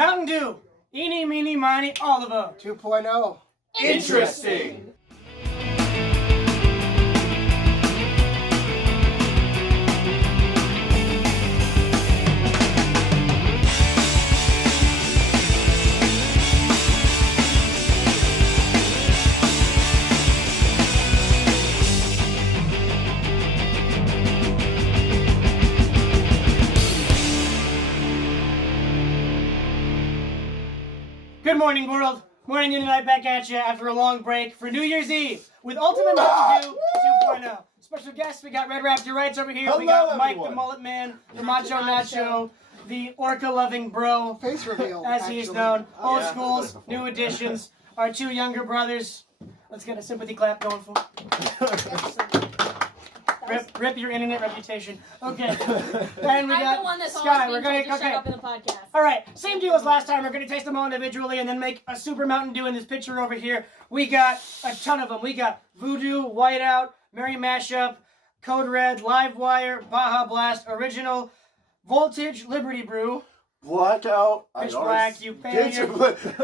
Mountain Dew. Eeny, meeny, miny, Oliver. 2.0. Interesting. Good morning, world. Morning and night back at you after a long break for New Year's Eve with Ultimate Mountain Dew 2.0. Special guests, we got Red Raptor Rights over here. We got Mike, the Mullet Man, the Macho Nacho, the Orca-loving bro, Face reveal, as he's known. Old schools, new additions, our two younger brothers. Let's get a sympathy clap going for. Rip your internet reputation. Okay. And we got the one that's Sky. We're gonna shut up in the podcast. All right. Same deal as last time. We're gonna taste them all individually and then make a super Mountain Dew in this picture over here. We got a ton of them. We got Voodoo, Whiteout, Merry Mashup, Code Red, Live Wire, Baja Blast, Original, Voltage, Liberty Brew, Blackout. Pitch Black, you failure.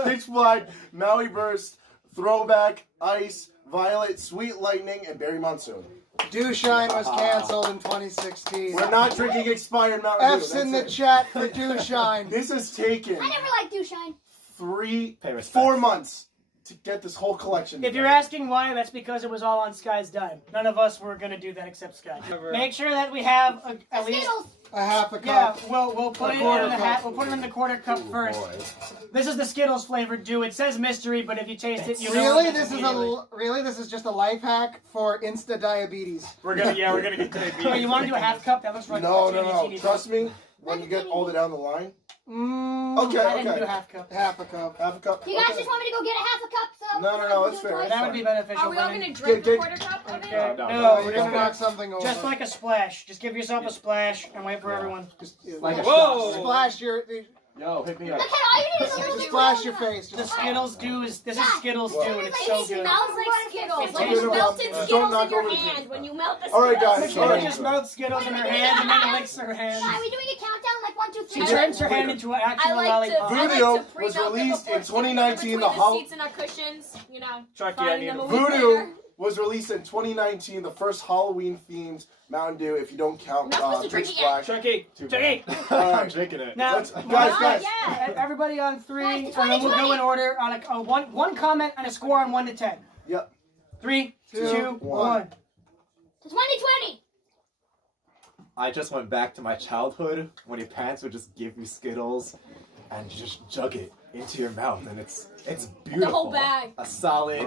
Pitch Black, Maui Burst, Throwback, Ice, Violet, Sweet Lightning, and Berry Monsoon. Dew Shine was canceled in 2016. We're not drinking expired Mountain Dew. F's in the chat for Dew Shine. This has taken I never liked Dew Shine. 4 months to get this whole collection. If you're asking why, that's because it was all on Sky's dime. None of us were gonna do that except Sky. Make sure that we have at least a half a yeah. cup. We'll put it in the hat. We'll put it in the quarter cup first. This is the Skittles flavored Dew. It says mystery, but if you taste it, you know. Really, this is just a life hack for Insta diabetes. We're gonna get diabetes. Oh, you want to do a half cup? That looks right. No. Trust me. When you get all the way down the line. Okay. I didn't do a half cup. Half a cup. Half a cup. You guys just want me to go get a half a cup? So No, it's fair. That would be beneficial. Are we all going to drink the quarter cup of it? No, we're gonna knock something over. Just like a splash. Just give yourself a splash and wait for everyone. Just like a splash your. Yo, hit me up. Look at all you need is a little Just splash your face. The Skittles Dew is. This is Skittles Dew, and it's so It good. smells like Skittles. Like Just you melted don't Skittles knock in your over the hand drink. when you melt the Skittles. All right, guys. Michaela just melts Skittles in her hand and then licks her hand. Are we doing a countdown like 1, 2, 3? She turns her hand into an actual lollipop. Voodoo was released in 2019. The seats and our cushions, you know. Voodoo was released in 2019. The first Halloween-themed Mountain Dew, if you don't count Pitch Black. Chucky. I'm drinking it. Now, guys. Everybody on 3, and then we'll go in order on a one comment and a score on 1 to 10. Yep. 3, 2, 1. 2020. I just went back to my childhood when your parents would just give you Skittles and you just jug it into your mouth, and it's beautiful. The whole bag. A solid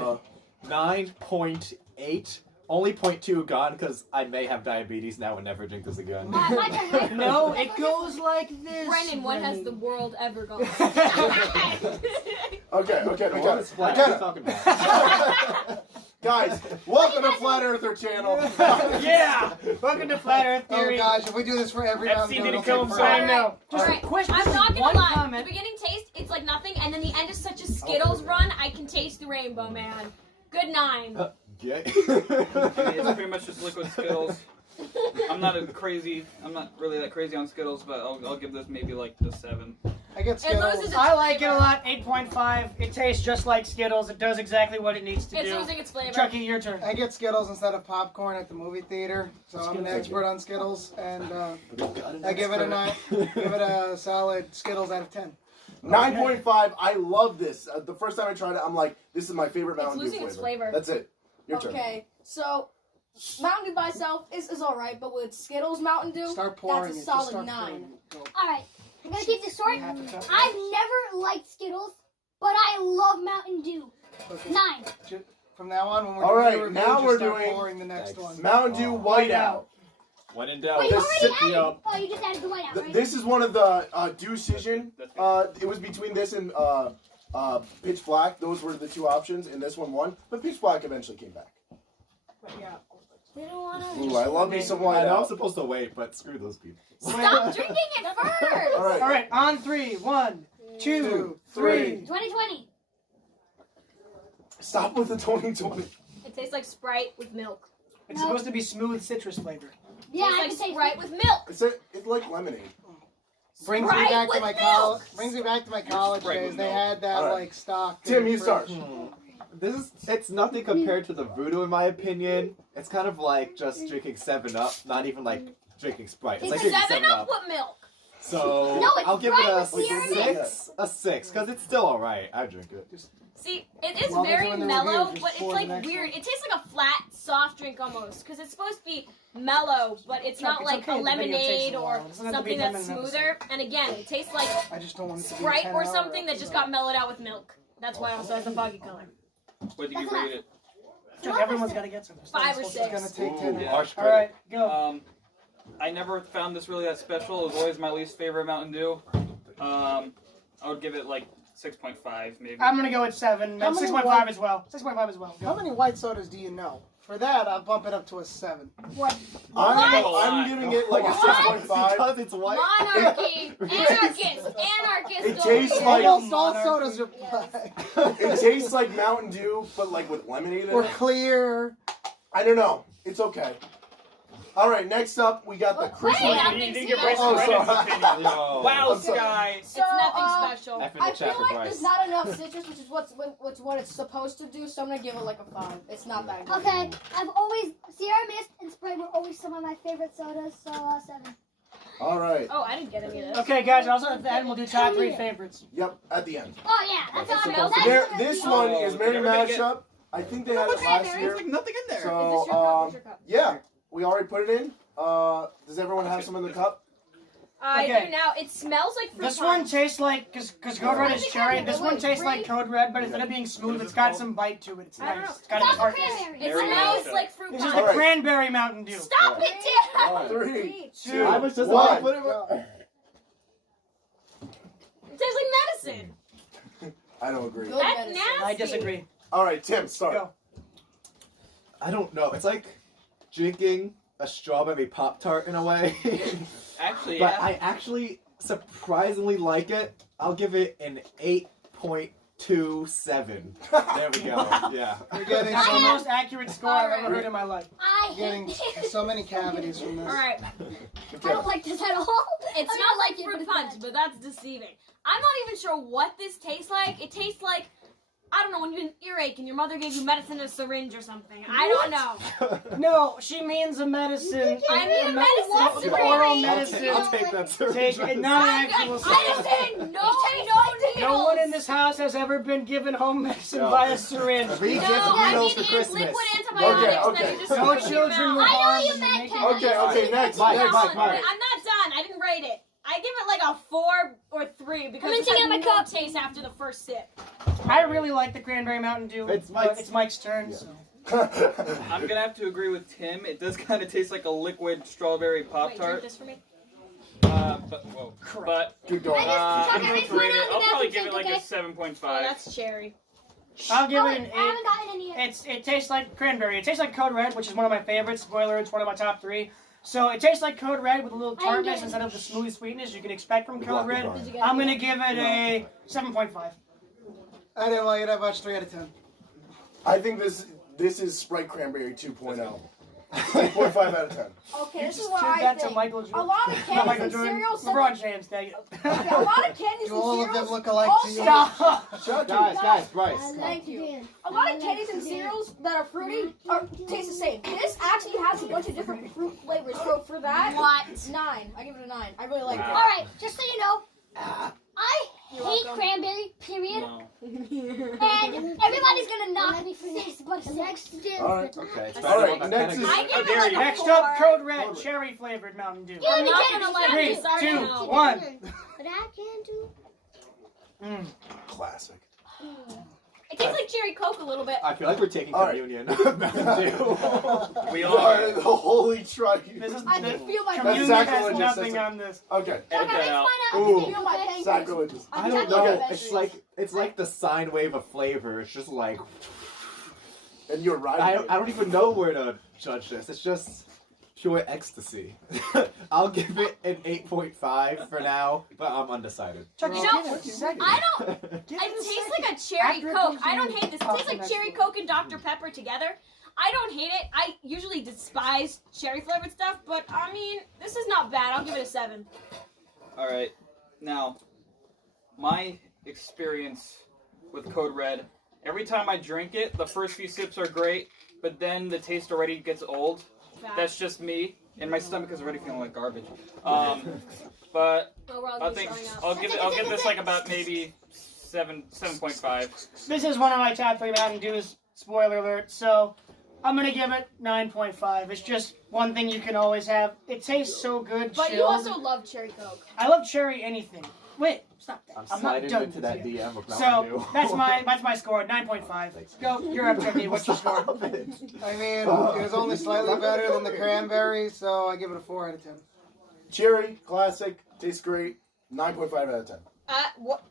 9.8. Only 0.2 gone because I may have diabetes now and never drink this again. My turn, right? No, it goes like this. Brennan, what has the world ever gone? Okay. What is flat? What are you talking about? Guys, welcome to Flat Earther Channel. Yeah! Welcome to Flat Earth Oh Theory. gosh, if we do this for every FC round, did it'll it come take sign forever. now. Just Alright, a question. I'm not gonna one lie. comment. The beginning taste, it's like nothing, and then the end is such a Skittles run. I can taste the rainbow, man. Good 9. Yeah. It's pretty much just liquid Skittles. I'm not really that crazy on Skittles, but I'll give this maybe like the 7. I get It Skittles. loses its I like it a flavor. lot. 8.5. It tastes just like Skittles. It does exactly what it needs to It's do. losing its flavor. Chucky, your turn. I get Skittles instead of popcorn at the movie theater, so I'm an Skittles. expert on Skittles, and I give it a 9. Give it a solid Skittles out of 10. 9.5. I love this. The first time I tried it, I'm like, this is my favorite It's Mountain Dew losing its flavor. That's it. Your turn. Okay, so Mountain Dew by itself is alright, but with Skittles Mountain Dew, Start pouring that's a it. Just solid start 9. pouring it. Go. Alright, I'm gonna keep this short. Half a cup. I've never liked Skittles, but I love Mountain Dew. Okay. 9. From now on, when we're All doing right, the review, now just we're start doing pouring the next one. Mountain Dew Whiteout. When in doubt, Wait, you just already sip me added? up. Oh, you just added the white out, right? This is one of the Decision. It was between this and Pitch Black. Those were the two options, and this one won. But Pitch Black eventually came back. We don't wanna... Ooh, I love me some I know I'm Whiteout. supposed to wait, but screw those people. Stop drinking it first. All right. Alright, on 3. 1, 2, 3. 2020. Stop with the 2020. It tastes like Sprite with milk. It's supposed to be smooth citrus flavor. Yeah, I It can tastes taste like Sprite it. with milk. It's like lemonade. Brings me Sprite back to with my milk. college. Brings me back to my college Sprite days. with They milk. had that Alright. like stock. Tim, in the you start. fridge. It's nothing compared to the Voodoo in my opinion. It's kind of like just drinking 7-Up, not even like drinking Sprite. It's like It's drinking 7-Up with milk. So No, it's I'll give it Sprite a with Sierra six, because it's still alright. I drink it. See, it is While they're very doing the mellow, review, just but it's pour the like next weird. one. It tastes like a flat, soft drink almost, because it's supposed to be mellow, but it's not It's like okay, a the video takes lemonade a or while. It doesn't have to be something 10 that's minute smoother. And again, it tastes like I just don't want it to be a Sprite or 10-hour something that just got mellowed out with milk. That's why it also has the foggy color. What did you rate it? Everyone's got to get some. 5 or It's 6. gonna take Ooh, 10 Yeah. harsh All right, critic. go. I never found this really that special. It was always my least favorite Mountain Dew. I would give it like 6.5 maybe. I'm gonna go with 7. How many 6.5 white- as well. 6.5 as well. How many white sodas do you know? For that, I'll bump it up to a 7. I'm giving it like a 6.5. Because it's white. Monarchy! Anarchist! It tastes like Almost all sodas are black. it tastes like Mountain Dew, but like with lemonade in Or it. clear. I don't know. It's okay. All right, next up we got the Christmas. Wait, I'm You thinking didn't get Bryce Oh, Reddit. sorry. Yo. Wow, I'm sorry. Sky! It's nothing special. F in I the feel chat for like Bryce. there's not enough citrus, which is what it's supposed to do. So I'm gonna give it like a 5. It's not that good. Okay, I've always Sierra Mist and Sprite were always some of my favorite sodas, so 7. All right. Oh, I didn't get any of this. Okay, guys. Also at the end, we'll do top 3 favorites. Yep. At the end. Oh yeah, that's That's all. supposed There, this Oh, one is Mary everybody get- Mashup. I think they had it last There's year. like nothing in there. Is So this your cup? Where's your cup? yeah, we already put it in. Does everyone have some in the cup? I Okay. do now. It smells like fruit This punch. one tastes like, because Code Red is cherry, this one tastes like Code Red, but instead of being smooth, it's got some bite to it. It's I don't nice. know. It's got a That's the tartness. cranberry. It Very smells nice. like fruit This is punch. the Alright. cranberry Mountain Dew. Stop it, Tim! All right. 3, 2, I was just 1. about to put it right. It tastes like medicine. I don't agree. Good That's medicine. nasty. I disagree. All right, Tim, start. Go. I don't know. It's like drinking a strawberry Pop-Tart in a way. Actually, But yeah. I actually surprisingly like it. I'll give it an 8.27. There we go. Yeah. You're getting That's the so, most accurate score I've ever heard in my life. I getting hate this. so many cavities from this. Alright. I don't like this at all. It I smells don't like it, fruit but it's punch, bad. but that's deceiving. I'm not even sure what this tastes like. It tastes like, I don't know, when you had an earache and your mother gave you medicine in a syringe or something. I don't know. No, she means a medicine. I mean a medicine An oral syringe. medicine. I'll take that syringe. Take it, not an I actual just syringe. said no No one in needles. this house has ever been given home medicine No. by a syringe. 3 No, different I needles mean for it's Christmas. liquid antibiotics Okay, that you just No squirt in your children were mouth. harmed. you in meant making Kevin. it. Okay, next. Mike, next. Mike, Mike. I'm not done. I didn't rate it. I give it like a 4 or 3 because I'm it emptying has out my no cup. taste after the first sip. I really like the cranberry Mountain Dew. It's but Mike's- it's Mike's turn. Yeah. So. I'm gonna have to agree with Tim. It does kind of taste like a liquid strawberry Wait, Pop drink Tart. this for me. But whoa. But Keep going. I'm Sorry, gonna rate it. I'll probably it's give it like okay. a 7.5. Oh, that's cherry. I'll give Oh, it wait, an I 8. haven't gotten any yet. It tastes like cranberry. It tastes like Code Red, which is one of my favorites. Spoiler, it's one of my top 3. So it tastes like Code Red with a little I didn't tartness get instead of the smooth sweetness you can expect from The Code Glocky Red. bar. Did you get I'm any? gonna give it a 7.5. I didn't like it that much. 3 out of 10. I think this is Sprite Cranberry 2.0. 8.5 out of 10. Okay, You this is just what did I that to think. Michael A Jordan. lot of Not candies Michael and Jordan. cereals. LeBron James, dang it. Okay, a lot of candies Do and all of them cereals. look alike to you? Stop! Shut Guys, Bryce. Thank you. A lot of candies and cereals that are fruity taste the same. This actually has a bunch of different fruit flavors. So for that, What? 9. I give it a 9. I really like All it. right, just so you know, I You're hate welcome. cranberry. Period. No. And everybody's gonna knock me for this, but next All right. Okay, it's All better right, than next that. is- I give it dare like you. a Next 4. up, Code Red, cherry flavored Mountain Dew. Yeah, I'm you not can't gonna let Three, this argue. 2, No. 1. But I can do. Mm. Classic. It tastes like cherry Coke a little bit. I feel like we're taking All right. communion. We All are. right, the holy trike. This is I the can feel my communion That's has sacrilegious, nothing that's on this. Okay. Edit Okay, that let's out. find out. Ooh. feel my pancakes. Sacrilegious. I can don't tell know. you It's like the sine wave of flavor. It's just like And you're I right. don't even know where to judge this. It's just pure ecstasy. I'll give it an 8.5 for now, but I'm undecided. Chuck, You give know, it a second. I don't. Give It it a tastes second. like a cherry After it Coke. comes I in, don't hate this. It pop tastes the like next cherry one. Coke and Dr. Pepper together. I don't hate it. I usually despise cherry flavored stuff, but I mean, this is not bad. I'll give it a 7. All right. Now, my experience with Code Red, every time I drink it, the first few sips are great, but then the taste already gets old. That's just me, and my stomach is already feeling like garbage. But I think I'll give this like about maybe 7.5. This is one of my top 3 Mountain Dews. Spoiler alert. So I'm gonna give it 9.5. It's just one thing you can always have. It tastes so good. But you chilled. also love cherry Coke. I love cherry anything. Wait, stop that. I'm not sliding done into that yet. DM of Mountain Dew. So that's my score. 9.5. Go. You're up, Chucky. What's your score? Stop it. I mean, it was only slightly better than the cranberry, so I give it a 4 out of 10. Cherry, classic, tastes great. 9.5 out of 10. What?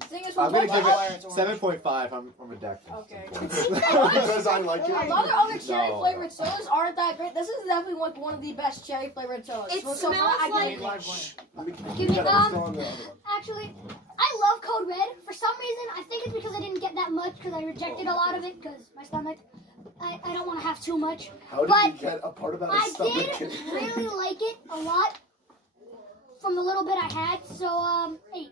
The thing is, I'm gonna give It's it orange. 7.5. I'm redacting. Okay. Because I like A it. lot of other cherry No. flavored sodas aren't that great. This is definitely like one of the best cherry flavored sodas. It So smells far, I like- give it- Excuse me, actually, I love Code Red. For some reason, I think it's because I didn't get that much because I rejected a lot of it because my stomach. I don't want to have too much. How did But you get a part about I his stomach? did really like it a lot from the little bit I had. So 8.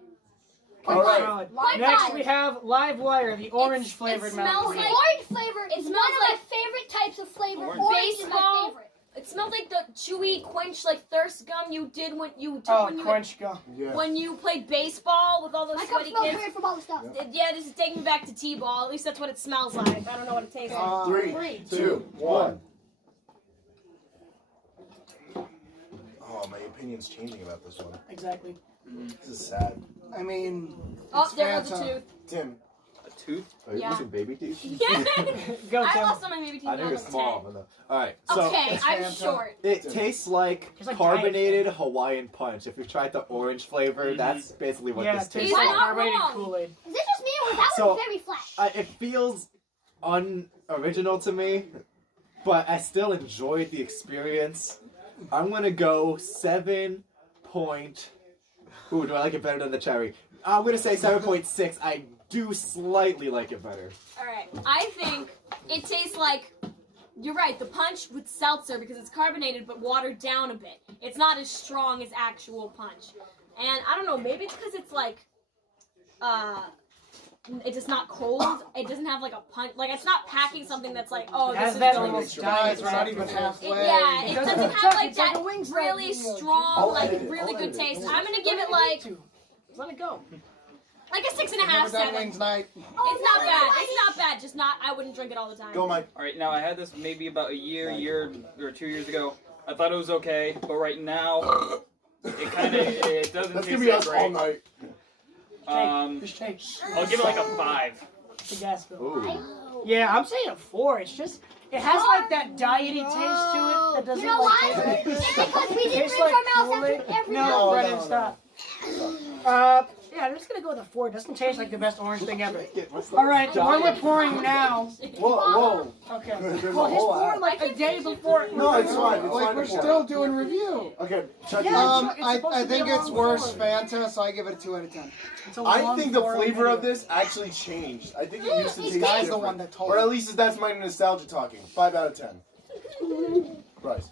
All right. Solid. Point Next five. we have Live Wire, the orange flavored it Mountain smells Dew. The like- orange flavor It is smells one of like- my favorite types of flavor. Orange. Orange is my Baseball. favorite. It smells like the chewy quench like thirst gum you did when you Oh, when you crunch gum. Yeah. when you played baseball with all those My cup sweaty smells kids. weird from all the stuff. Yeah, this is taking me back to T-ball. At least that's what it smells like. I don't know what it tastes like. 3, 2, 1. Oh, my opinion's changing about this one. Exactly. This is sad. I mean, Oh, it's there goes a Fanta. tooth. Tim, A tooth? Are you Yeah. using baby teeth? Yeah. Go, I Tim. lost all my baby teeth I when know I you're was small, 10. but no. Alright, so Okay, It's I'm Fanta. short. it tastes like Tastes like carbonated Hawaiian punch. If you've tried the orange flavor, Mhm. that's basically what Yeah, this it tastes tastes like He's like. not carbonated wrong. Kool-Aid. Is it just me or was that So- one very flat? It feels unoriginal to me, but I still enjoyed the experience. I'm gonna go 7 point. Ooh, do I like it better than the cherry? I'm gonna say 7.6. I do slightly like it better. Alright, I think it tastes like, you're right, the punch with seltzer because it's carbonated but watered down a bit. It's not as strong as actual punch. And I don't know, maybe it's because it's like, it's just not cold. It doesn't have like a punch. Like, it's not packing something that's like, oh, It this has is that really almost strong. diet Guys, we're not even halfway. Yeah, it It doesn't doesn't- have like it's like that a Wingstop really video. strong, I'll like edit it, really I'll good edit it. taste. I'm gonna give it like Let it go. a 6.5, Never done 7. wings night. Oh, It's not no, bad. no, It's not bad. Just not. I wouldn't drink it all the time. go, Mike. Alright, now I had this maybe about a year or 2 years ago. I thought it was okay, but right now, it kind of, it doesn't That's taste gonna be that us all great. night. Just take I'll give it like a 5. the gas bill. Ooh. Yeah, I'm saying a 4. It's just, it has like that diety taste to it that doesn't You know like why? taste It's because we didn't Tastes drink like our mouths Kool-Aid. after every No, meal. No, Brennan, no, stop. Yeah, I'm just gonna go with a 4. It doesn't taste like the best orange thing ever. All right, the one we're pouring now. Whoa, Okay. There's Well, a his whole poured app. like a day before. No, it's fine. It's Like, fine. we're still doing review. Okay, check Yeah. it out. It's I supposed to be think a it's long worse pour. Fanta, so I give it a 2 out of 10. It's a I long think the pour flavor of video. this actually changed. I think it used to This taste guy's different. the one that told Or me. at least that's my nostalgia talking. 5 out of 10. Bryce.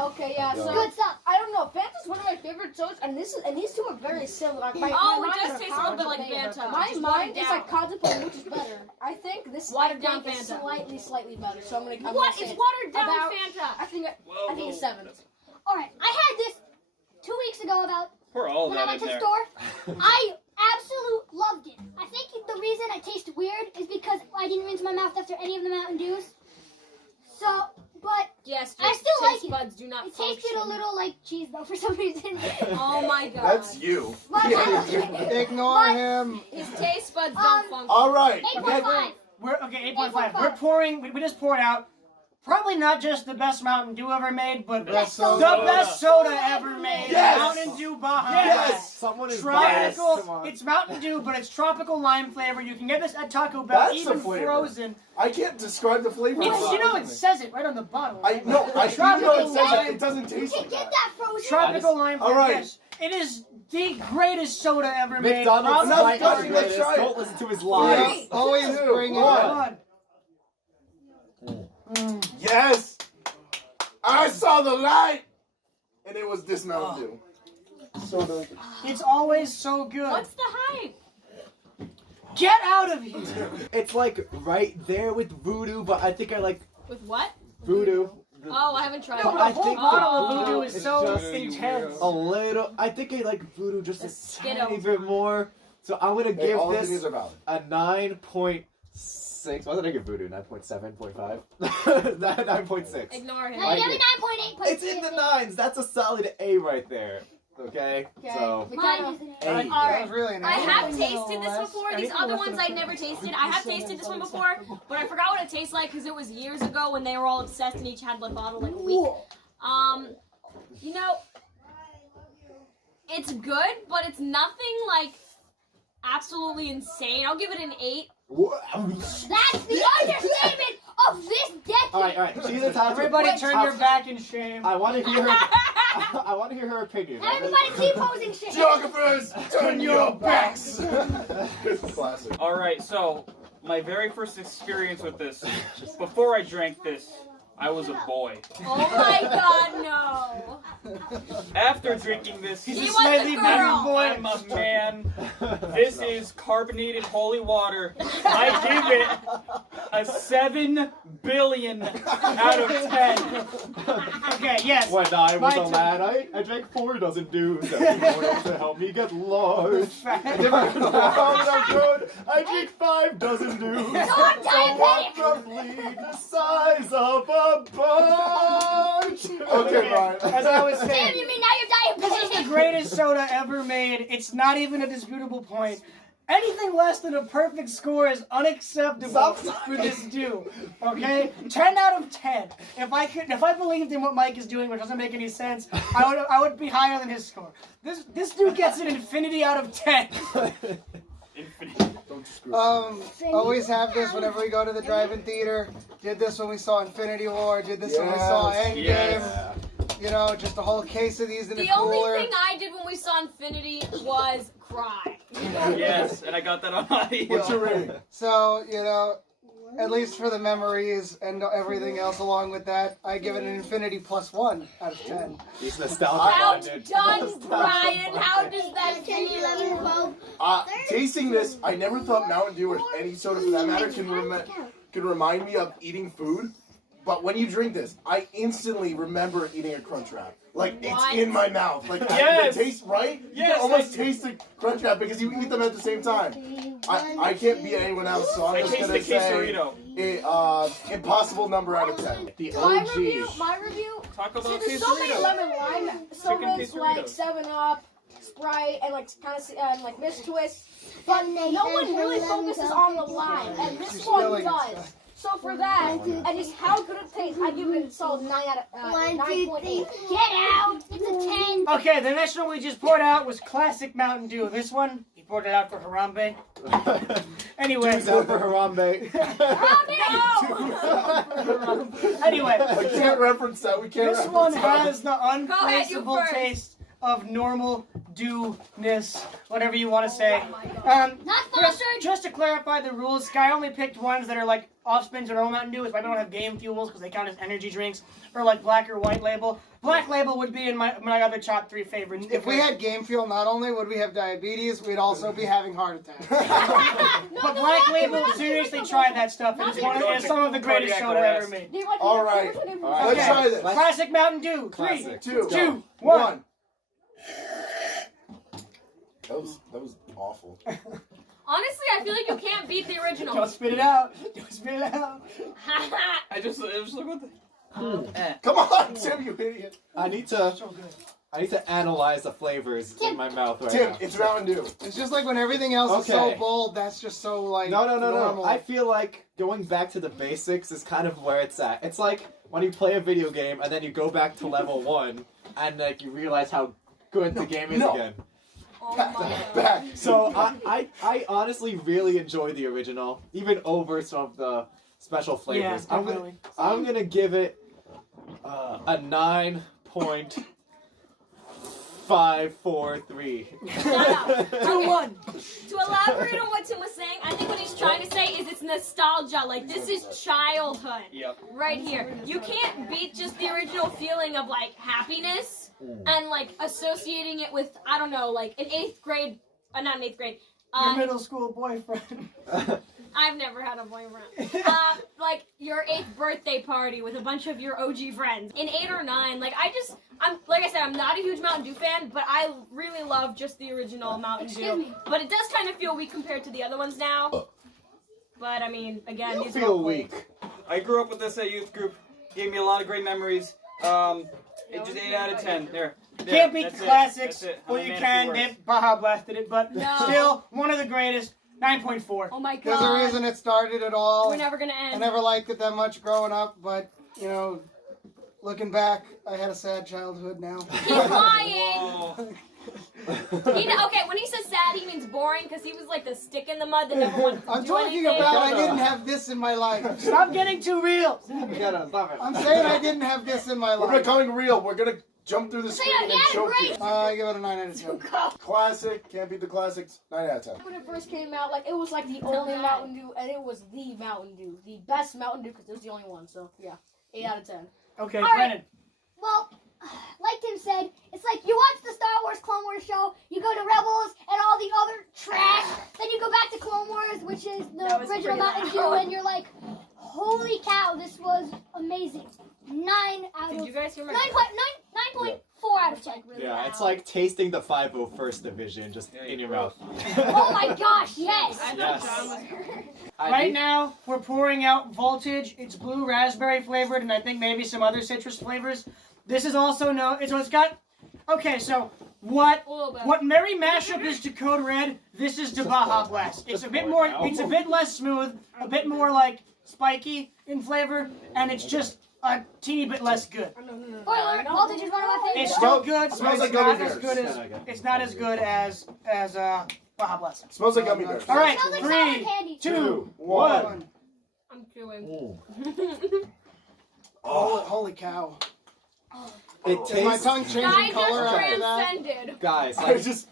Okay, yeah. So Good stuff. I don't know. Fanta's one of my favorite sodas, and these two are very similar. Like, my Oh, my it mind does is taste a little bit like contemplating- Fanta. My Just mind watered is down. like contemplating which is better. I think this Watered I think down is Fanta. slightly better. So I'm gonna. What? say It's watered down about- Fanta. I think it's 7. All right, I had this 2 weeks ago about Pour all of when I that went in to the there. store. I absolutely loved it. I think the reason I taste weird is because I didn't rinse my mouth after any of the Mountain Dews. So, but Yes, I your still like taste it. buds do not it tasted a function. little like cheese though for some reason. Oh my god. That's you. But I loved it. Ignore him. His taste buds don't Um, function. All right. 8.5. We're okay. 8.5. 8.5. We're pouring. We just poured out. Probably not just the best Mountain Dew ever made, but Best the soda. best soda ever made. Yes! Mountain Dew Baja. Yes! Someone is biased. Tropical. Come on. It's Mountain Dew, but it's tropical lime flavor. You can get this at Taco Bell, That's the even flavor. frozen. I can't describe the flavor. It's, you know, it says it right on the bottle. I know. I do Tropical know it says lime. it. It doesn't You taste can like get that. that frozen. Tropical lime All flavor. right. Yes. It is the greatest soda ever made. McDonald's Enough, might guys, be the let's greatest. try it. Don't listen to his Three, lies. Always two, bring it one. One. Yes. I saw the light, and it was this Mountain Dew. Soda. It's always so good. What's the hype? Get out of here! It's like right there with Voodoo, but I think I like With what? Voodoo. Oh, I haven't tried But it. I The whole think bottle of Voodoo Voodoo is is so just intense. a little. I think I like Voodoo just a Skittle. tiny bit more. So I'm gonna Hey, give all opinions this are valid. a 9.6. What did I give Voodoo? 9.7.5. 9.6. Ignore him. No, you have a 9.8. It's in the nines. That's a solid A right there. Okay. So Mine is an 8. A. That was really I nice. have tasted this before. These Anything other less ones than a I'd never couple. tasted. I have tasted this one before, but I forgot what it tastes like because it was years ago when they were all obsessed and each had like a bottle like a week. You know, it's good, but it's nothing like absolutely insane. I'll give it an 8. That's the understatement of this decade. All right. She's entitled. Everybody turn your back in shame. I want to hear her. I want to hear her opinion. Now everybody T-posing shit. Geographers, turn your backs. Classic. All right, so my very first experience with this, before I drank this, I was a boy. Oh my god, no. After drinking this, He's He a was slightly a bigger girl. boy. I'm a man. This is carbonated holy water. I give it a 7 billion out of 10. Okay, yes. When I was My a turn. lad, I drank 4 dozen dews every morning to help me get large. And if I found I'm good, I drink 5 dozen dews. I'm diabetic. Roughly the size of a bunch. Okay, Ryan. As I was Damn, saying, you mean now this you're is the diabetic? greatest soda ever made. It's not even a disputable point. Anything less than a perfect score is unacceptable for this dew. Okay? 10 out of 10. If I believed in what Mike is doing, which doesn't make any sense, I would be higher than his score. This dude gets an infinity out of 10. Don't screw it. Always have this whenever we go to the drive-in theater. Did this when we saw Infinity War. Did this when we saw Yes. Endgame. Yes. You know, just a whole case of these in the The only cooler. thing I did when we saw Infinity was cry. Yes, and I got that on audio. What's your rating? So, you know, at least for the memories and everything else along with that, I give it an Infinity +1 out of 10. He's nostalgic. How bonded. done, Brian? How does that feel? Tasting this, I never thought Mountain Dew or any soda for that matter could remind me of eating food. But when you drink this, I instantly remember eating a Crunchwrap. Like, it's What? in my mouth. Like, Yes. the taste, right? You Yes, can almost I- taste the Crunchwrap because you eat them at the same time. I can't beat anyone else, so I'm I just taste gonna the say quesarito. impossible number out of 10. The My OG. review. Taco See, Bell there's so many quesarito. lemon lime sodas quesarito. like 7-Up, Sprite, and like kind of like Miss Twist, but no one really focuses on the lime, and this one spilling does. So for that, and just how good it tastes, I give it a solid 9 out of 9.8. Get out. It's a 10. Okay, the next one we just poured out was classic Mountain Dew. This one, he poured it out for Harambe. Anyway. Dudes out for Harambe. Anyway. I can't reference that. We can't This reference one that. has the ahead, you untraceable first. taste of normal dewness, whatever you want to say. Not sponsored. Just to clarify the rules, Sky only picked ones that are like off-spins or normal Mountain Dew, but I don't have game fuels because they count as energy drinks, or like black or white label. Black label would be in my other top 3 favorites. If we had Game Fuel, not only would we have diabetes, we'd also be having heart attacks. But Black Label, seriously try that stuff. It's some of the greatest soda ever made. All right. Let's Okay. try this. Classic Mountain Dew. 3, Classic. 2, 1. That was awful. Honestly, I feel like you can't beat the original. Don't spit it out. Don't spit it out. It was like, what the? Come on, Tim, you idiot. I need to So good. analyze the flavors in my mouth right Tim, now. it's Mountain Dew. It's just like when everything else is so Okay. bold, that's just so like No. normal. I feel like going back to the basics is kind of where it's at. It's like when you play a video game and then you go back to level 1 and like you realize how good the game is No. again. Oh my god. Back. So I honestly really enjoy the original, even over some of the special flavors. Yeah, definitely. I'm gonna give it a 9.543. Shut up. 2, 1. To elaborate on what Tim was saying, I think what he's trying to say is it's nostalgia. Like, this is childhood. Yep. Right here. You can't beat just the original feeling of, like, happiness and like associating it with, I don't know, like an 8th grade, not an 8th grade. Your middle school boyfriend. I've never had a boyfriend. Like your 8th birthday party with a bunch of your OG friends. In 8 or 9, like like I said, I'm not a huge Mountain Dew fan, but I really love just the original Mountain Dew. But it does kind of feel weak compared to the other ones now. But I mean, again, these are all Feel weak. I grew up with this at youth group. Gave me a lot of great memories. It just 8 out of 10. There. Can't beat That's the it. classics. That's it. Well, I'm a you man of can. few They words. Baja blasted it, but No. still one of the greatest. 9.4. Oh my god. There's a reason it started at all. We're never gonna I end. never liked it that much growing up, but, you know, looking back, I had a sad childhood now. He's lying. Oh. Okay, when he says sad, he means boring because he was like the stick in the mud that never wanted to I'm do talking anything. about I didn't have this in my life. Stop getting too real. Stop it. I'm saying I didn't have this in my We're life. becoming real. We're gonna jump through the So, screen yeah, and yeah, choke you. great. I give it a 9 out of 10. Classic. Can't beat the classics. 9 out of 10. When it first came out, like it was like the only Mountain Dew, and it was the Mountain Dew, the best Mountain Dew, because it was the only one. So yeah, 8 out of 10. Okay, right. Brennan. Well, like Tim said, it's like you watch the Star Wars Clone Wars show, you go to Rebels and all the other trash, then you go back to Clone Wars, which is That the was original pretty Mountain Dew, loud. and you're like, holy cow, this was amazing. 9 out Did of you guys hear my 9.4 out of 10. Yeah, it's like tasting the 501st Division just Yeah, in you're your mouth. Oh my gosh, yes. I thought Yes. John was Right now, we're pouring out Voltage. It's blue raspberry flavored, and I think maybe some other citrus flavors. This is also it's got. Okay, so what a little bit. what Merry Mashup is to Code Red, this is to Baja Blast. It's a bit more. It's a bit less smooth, a bit more like spiky in flavor, and it's just a teeny bit less good. Spoiler, Voltage is one of my favorites. It's still good. Smells It's like gummy not as bears. good as it's not as good as Baja Blast. Smells like gummy bears. All right, Smells like sour 3, candy. 2, 1. 1. I'm chewing. Holy cow. It Is my tastes, tongue changing I color just after that? transcended. guys, I like, just.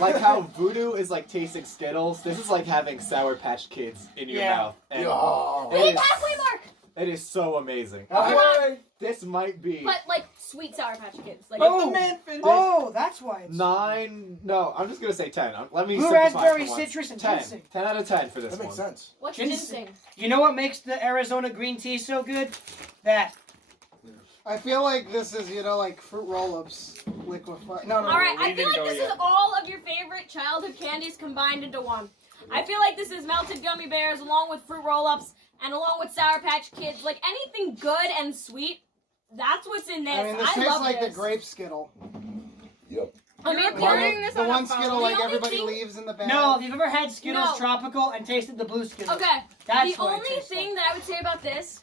like how voodoo is like tasting Skittles. This is like having Sour Patch Kids in your Yeah. mouth. And Yeah. We hit the halfway mark. it is so amazing. Halfway. This might be But like sweet Sour Patch Kids. Like Oh, that's why it's 9. No, I'm just gonna say 10. Let me blue simplify raspberry, for once. citrus, and 10. ginseng. 10 out of 10 for this That makes one. sense. what's Ginseng. ginseng? You know what makes the Arizona green tea so good? That. I feel like this is, like fruit roll-ups liquefied. No. All right, we I feel didn't like go this yet. is all of your favorite childhood candies combined into one. I feel like this is melted gummy bears along with fruit roll-ups and along with Sour Patch Kids. Like anything good and sweet, that's what's in this. I mean, this tastes love like this. the grape Skittle. Yep. I mean, The one Skittle like The only everybody thing- leaves in the bag. No, if you've ever had Skittles No. Tropical and tasted the blue Skittles, Okay. that's The what it only tastes thing like. that I would say about this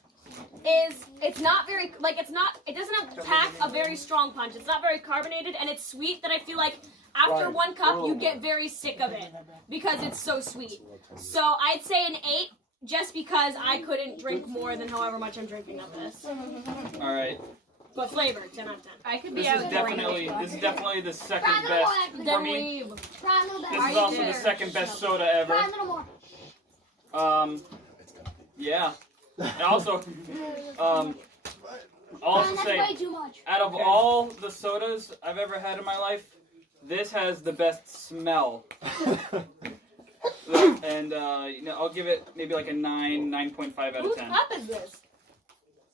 is it's not very it doesn't pack a very strong punch. It's not very carbonated and it's sweet that I feel like after Right. one cup you get very sick of it because it's so sweet. So I'd say an 8 just because I couldn't drink more than however much I'm drinking of this. All right. But flavor, 10 out of 10. I could This is definitely the second Try a little more, best actually. for Then me. we Try a little bit. This Are is you also there? the second best soda Try a ever. little more. Yeah. And also, I'll Man, also that's say, way too much. out of all the sodas I've ever had in my life, this has the best smell. And I'll give it maybe like a 9.5 out of Whose 10. cup is this?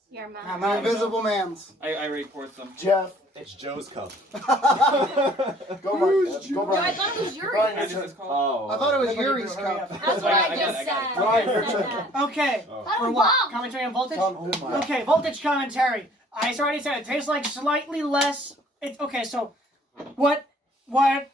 Your mom. Not The mine. Invisible Man's. I already poured some. Jeff. It's Joe's cup. Go, Brian. Go, No, I Brian. thought it was yours. Brian, What your is this turn. called? Oh. I thought it was Everybody Yuri's hurry cup. up. That's what I I just got it. said. Brian, I your said turn. that. Okay, Oh. That for was what? bomb. Commentary on Voltage? Oh my. Okay, Voltage commentary. I already said it tastes like slightly less. Okay, so what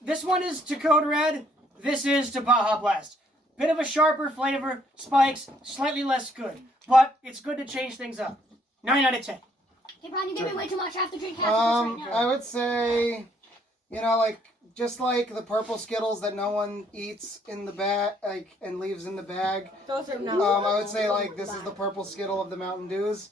this one is to Code Red, this is to Baja Blast. Bit of a sharper flavor, spikes, slightly less good, but it's good to change things up. 9 out of 10. Hey, Brian, you gave me way too much. I have to drink half of this right now. I would say, just like the purple Skittles that no one eats in the bag, and leaves in the bag. Those are I would say this is the purple Skittle of the Mountain Dews.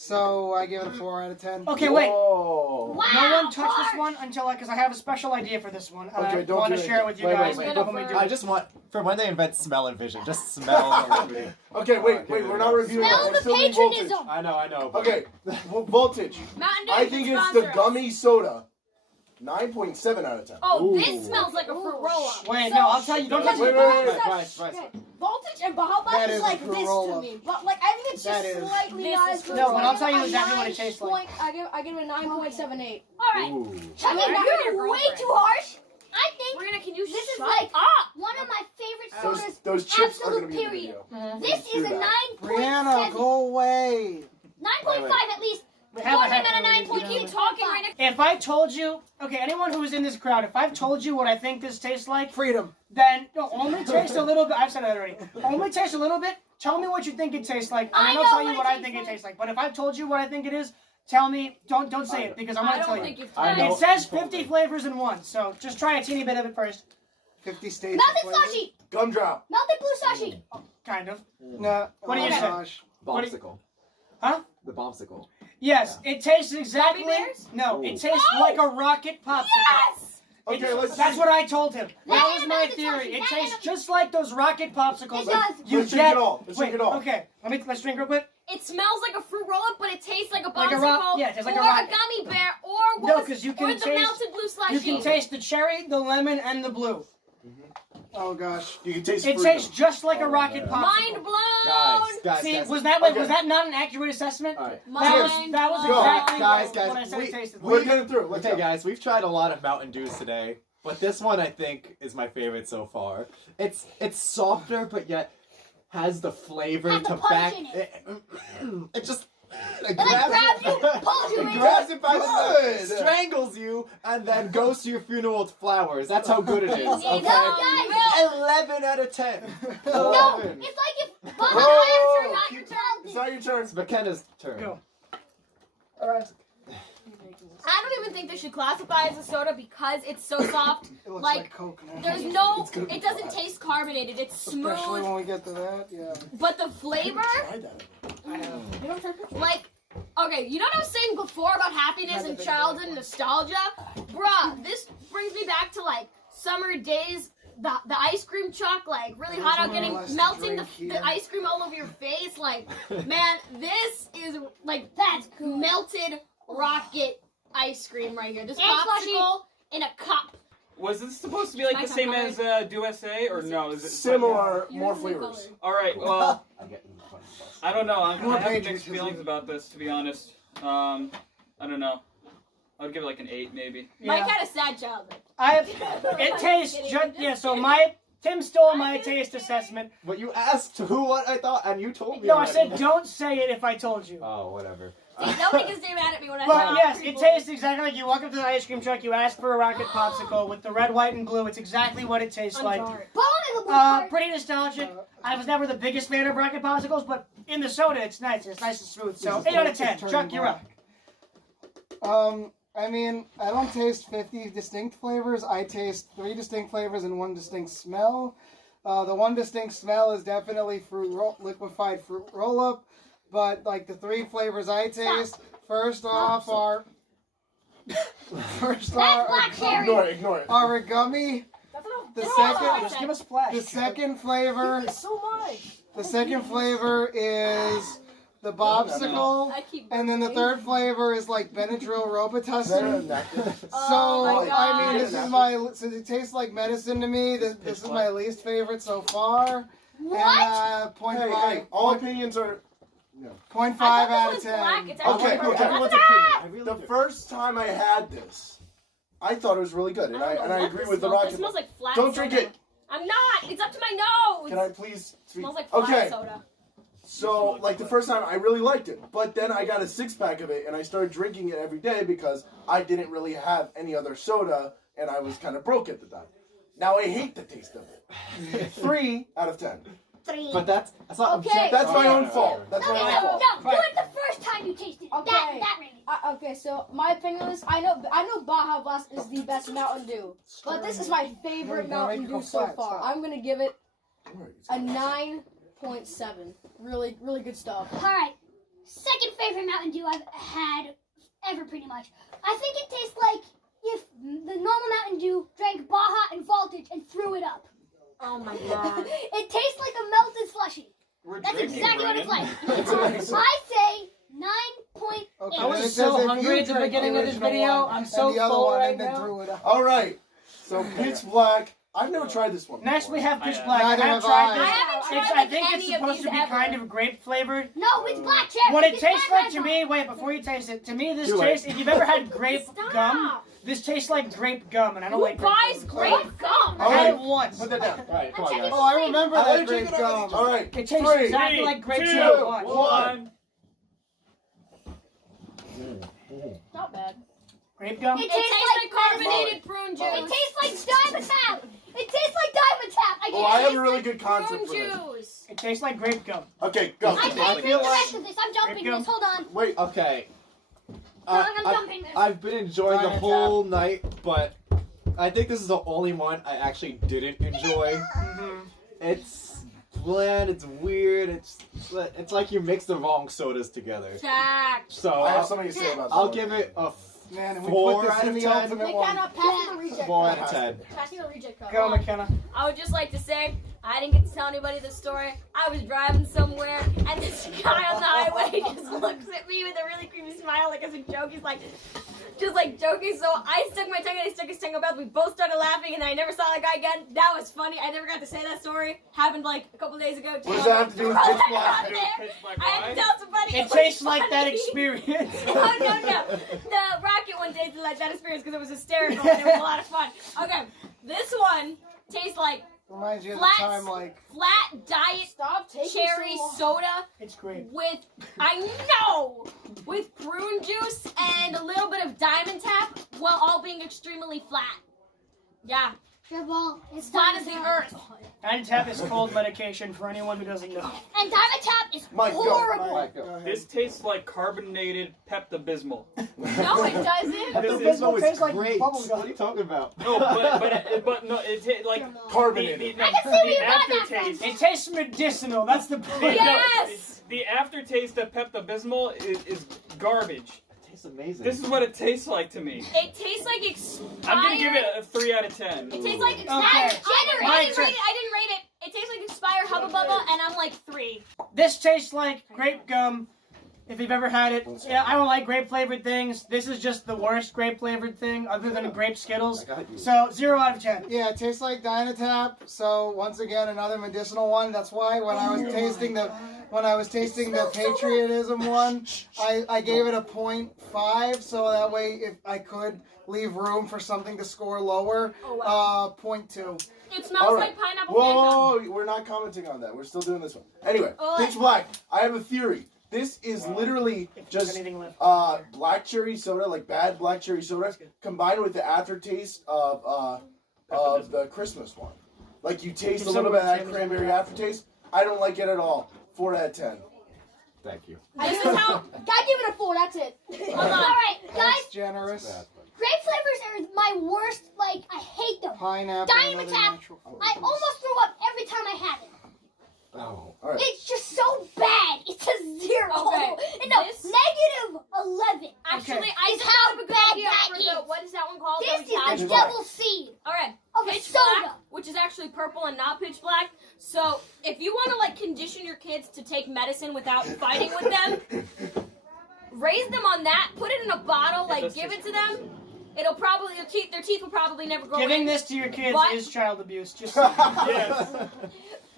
So I give it a 4 out of 10. Okay, wait. Whoa. Wow. No one touch this harsh. one until because I have a special idea for this one. And Okay, I don't want do to share it anything. with you Wait, guys. wait, when we do I it. just want, for when they invent smell and vision, just smell the movie. Okay, wait, we're not reviewing Smell that. the I still need voltage. patronism. I know. But Okay, voltage. Mountain Dew. I think it's the gummy soda. 9.7 out of 10. Oh, Ooh. this smells like a fruit roll-up. Wait, no, I'll tell you. Don't touch Wait, it. wait. Bryce. Okay. Voltage and Baja Blast That is is like a this to roll-up. me. But like I think it's That just is- slightly This not is as good. No, So but I I'll give tell you a exactly what it 9 tastes like. point- I give it a 9.78. All right. Ooh. Chucky, Alright. you're Your way girlfriend. too harsh. I think Can you this is shut like up? one of my favorite sodas. Those chips are going to Absolute be in the period. video. This is a True that. 9.7. Brianna, go away. 9.5 at least. We have a One heck out of of a 9.8. review. Keep talking right now. If I told you, okay, anyone who's in this crowd, if I've told you what I think this tastes like, Freedom. then no, only taste a little bit. I've said that already. Only taste a little bit. Tell me what you think it tastes like, and I then I'll know tell you what what it I tastes think it like. tastes like. But if I've told you what I think it is, tell me. Don't say it because I'm I gonna tell don't you. think you've I done know. It says 50 flavors in one, so just try a teeny bit of it first. 50 states. Melted of flavor. sashi. Gumdrop. Melted blue sashi. Kind of. No. What do you oh say? gosh. What do Bombsicle. Huh? The bombsicle. Yes, it tastes exactly. bears? No, Ooh. it tastes like a rocket popsicle. Yes! Okay, let's That's what I told him. That That was and my melted theory. sausage. It That tastes and- just like those rocket popsicles. It does. You Let's drink get. it all. Let's drink Wait, it all. okay. Let's drink real quick. It smells like a fruit roll-up, but it tastes like a Like a popsicle, rock- yeah, it tastes like a or rocket. gummy bear, or No, what 'cause you or can the taste- melted blue slushy. You can taste the cherry, the lemon, and the blue. Oh gosh. You can taste It freedom. tastes just like a rocket man. popsicle. Mind blown. Guys. See, was that not an accurate assessment? All right. That was blown. exactly Guys, what I said we- it tasted We're like. getting through. Let's Okay, go. guys, we've tried a lot of Mountain Dews today, but this one I think is my favorite so far. It's softer, but yet has the flavor Has the to punch back. in it. It just It like grabs you, pulls you it into grabs it by the Good. neck, strangles you, and then goes to your funeral with flowers. That's how good it is. Okay? No, guys. 11 out of 10. No, 11. it's like if Baja Whoa, Blast are not keep- your It's child. not your turn. It's McKenna's turn. Go. I don't even think this should classify as a soda because it's so soft. It looks Like, like Coke now. There's no, It's gonna be it doesn't flat. taste carbonated. It's Especially smooth, when we get to that, yeah. but the flavor, Try that. like, okay, you know what I was saying before about happiness and childhood nostalgia? Bruh, this brings me back to like summer days. The ice cream truck, like really hot out, There's getting one less to melting drink the here. ice cream all over your face. Like, man, this is like That's cool. melted rocket ice cream right here. This And slushy. popsicle in a cup. Was this supposed to be like My the same color. as Dew SA, or no? Is it Similar, Yours more is flavors. colored. All right. Well, I get the funny bus. I don't know. I More have mixed patriotism. feelings about this, to be honest. I don't know. I would give it like an 8, maybe. Mike Yeah. had a sad childhood. It tastes just yeah. So Tim stole my taste assessment. But you asked who what I thought, and you told me. No, I already. said don't say it if I told you. Oh, whatever. See, nobody can stay mad at me when I But say yes, people- it tastes exactly like you walk up to the ice cream truck, you ask for a rocket popsicle with the red, white, and blue. It's exactly what it tastes I'm like. sorry. Bone in the blue part. Pretty nostalgic. I was never the biggest fan of rocket popsicles, but in the soda, it's nice. It's nice and smooth. So 8 out of 10. Chuck, you're up. I mean, I don't taste 50 distinct flavors. I taste 3 distinct flavors and 1 distinct smell. The 1 distinct smell is definitely liquefied fruit roll-up. But, like, the 3 flavors I taste, first off are... That's black cherry. Ignore it. are a gummy. The That's second... all I Just said. give a splash. The second flavor... So much. The second flavor is the bobsicle. I keep And then the third flavor is, like, Benadryl Is that a Robitussin. napkin? So, Oh my I mean, God. this is my, since it tastes like medicine to me, this is my least favorite so far. What? And, Hey, hey, all opinions are... 0.5 I thought out this of was black. 10. It's actually Okay, purple. okay. Everyone's That's opinion. enough! I really The do. first time I had this, I thought it was really good, and I don't know what agree this with the smells- rocket. It smells like flat Don't soda. drink it. I'm not. It's up to my nose. Can I please speak? Smells like flat Okay, soda. so like the first time I really liked it, but then I got a 6-pack of it, and I started drinking it every day because I didn't really have any other soda, and I was kind of broke at the time. Now I hate the taste of it. 3 out of 10. 3. But that's not Okay. objective. That's my own fault. That's No, my own no, fault. no. Do it the first time you taste it. Okay. That rating. Okay, so my opinion is I know Baja Blast is the best Mountain Dew, but this is my favorite No, Mountain make it go Dew so flat, far. stop. I'm gonna give it Alright, a 9.7. Really good stuff. All right. second favorite Mountain Dew I've had ever, pretty much. I think it tastes like if the normal Mountain Dew drank Baja and Voltage and threw it up. Oh my god. It tastes like a melted slushie. We're That's drinking, exactly what Brandon. it's like. I say 9.8. Okay, I and was it so says if hungry you at the drink beginning of this original video. one I'm so and the other full one right and then now. threw it up. All right. So pitch black. I've never tried this one. Next, before. we have pitch I- black. I Neither have have tried I. this. I haven't tried It's, I like think it's any of supposed these to be ever. kind of grape flavored. No, it's black cherry. What it It's tastes black like to red me, wait, before you taste it, to me this Do it. tastes, if you've ever had grape Stop. gum, this tastes like grape gum, and I don't Who like grape buys gum. grape gum? I All had right. it once. Put that down. All right, come on, guys. Oh, I remember I that like grape chicken gum. All right. It tastes Three, exactly like grape two, soda. Watch. one. Not bad. Grape gum? It It tastes tastes like like carbonated prune juice. It tastes like Diamond Tap. It tastes like Diamond Tap. Oh, I have a really good concept prune for this. juice. It tastes like grape gum. Okay, go. I can't feel drink the like- rest of this. I'm jumping Grape this. Hold on. Wait. Okay. I'm I- jumping this. I've been enjoying the Diamond whole night, but I think this is the only one I actually didn't enjoy. It's bland. It's weird. It's like you mix the wrong sodas together. Fact. So I have something to say about I'll this give it a Man, and we 4 put this out in of the 10. ultimate one. McKenna, pass me the reject 4 cup. out of 10. Pass me the reject cup. Go, McKenna. I would just like to say, I didn't get to tell anybody the story. I was driving somewhere, and this guy on the highway just looks at me with a really creepy smile, like as a joke. He's like, just like joking. So I stuck my tongue and he stuck his tongue out. We both started laughing, and I never saw that guy again. That was funny. I never got to say that story. Happened like a couple days ago. What does that have to do with pitch black? I had to tell somebody. It was tastes like that funny. experience. Oh, no. The rocket one tasted like that experience because it was hysterical and it was a lot of fun. Okay, this one tastes like Reminds you of Flats. the time, like, flat diet Stop taking cherry so long. soda It's great. with, I know, with prune juice and a little bit of Diamond Tap while all being extremely flat. Yeah, Dribble. It's flat as Diamond the Tap. earth. Diamond Tap is cold medication for anyone who doesn't know. And Diamond Tap is Mike, go. horrible. Mike, go ahead. This tastes like carbonated Pepto-Bismol. No, it doesn't. Pepto Bismol Bismol tastes is like great. bubble gum. What are you talking about? No, but no, it tastes like Carbonated. The, I can see where you got that aftertaste. from. It tastes medicinal. That's the point. Yes! The aftertaste of Pepto-Bismol is garbage. It tastes amazing. This is what it tastes like to me. It tastes like expired. I'm gonna give it a 3 out of 10. It tastes like Okay. expired. My I didn't turn. rate it. I didn't rate it. It tastes like expired Hubba Bubba, and I'm like 3. This tastes like grape gum. If you've ever had it, yeah, I don't like grape flavored things. This is just the worst grape flavored thing, other than grape Skittles. I got you. So 0 out of 10. Yeah, it tastes like Dynatap. So once again, another medicinal one. That's why when I was tasting the patriotism one, I gave it a 0.5. So that way, if I could leave room for something to score lower, Oh, wow. 0.2. It smells All right. like pineapple Whoa, Fanta. whoa, whoa, we're not commenting on that. We're still doing this one. Anyway, Oh. pitch black. I have a theory. This is literally If there's just anything left. black cherry soda, like bad black cherry soda, combined with the aftertaste of the Christmas one. Like you taste a little bit of that cranberry aftertaste. I don't like it at all. 4 out of 10. Thank you. This is how. Gotta give it a 4, that's it. Hold on. Alright, guys, That's generous. grape flavors are my worst. Like, I hate them. Pineapple. Diamond another Tap. natural- I almost threw up every time I had it. Oh. All right. It's just so bad. It's a 0. Okay, No, this- negative 11. Actually, I It's just how have a good bad idea that for is. the. What is that one called? This that we tried? is the black. devil's seed All right. of a Pitch soda. black, which is actually purple and not pitch black. So if you want to like condition your kids to take medicine without fighting with them, raise them on that. Put it in a bottle, like give it to them. It'll probably their teeth will probably never grow Giving in. this to your kids What? is child abuse. Just saying. Yes.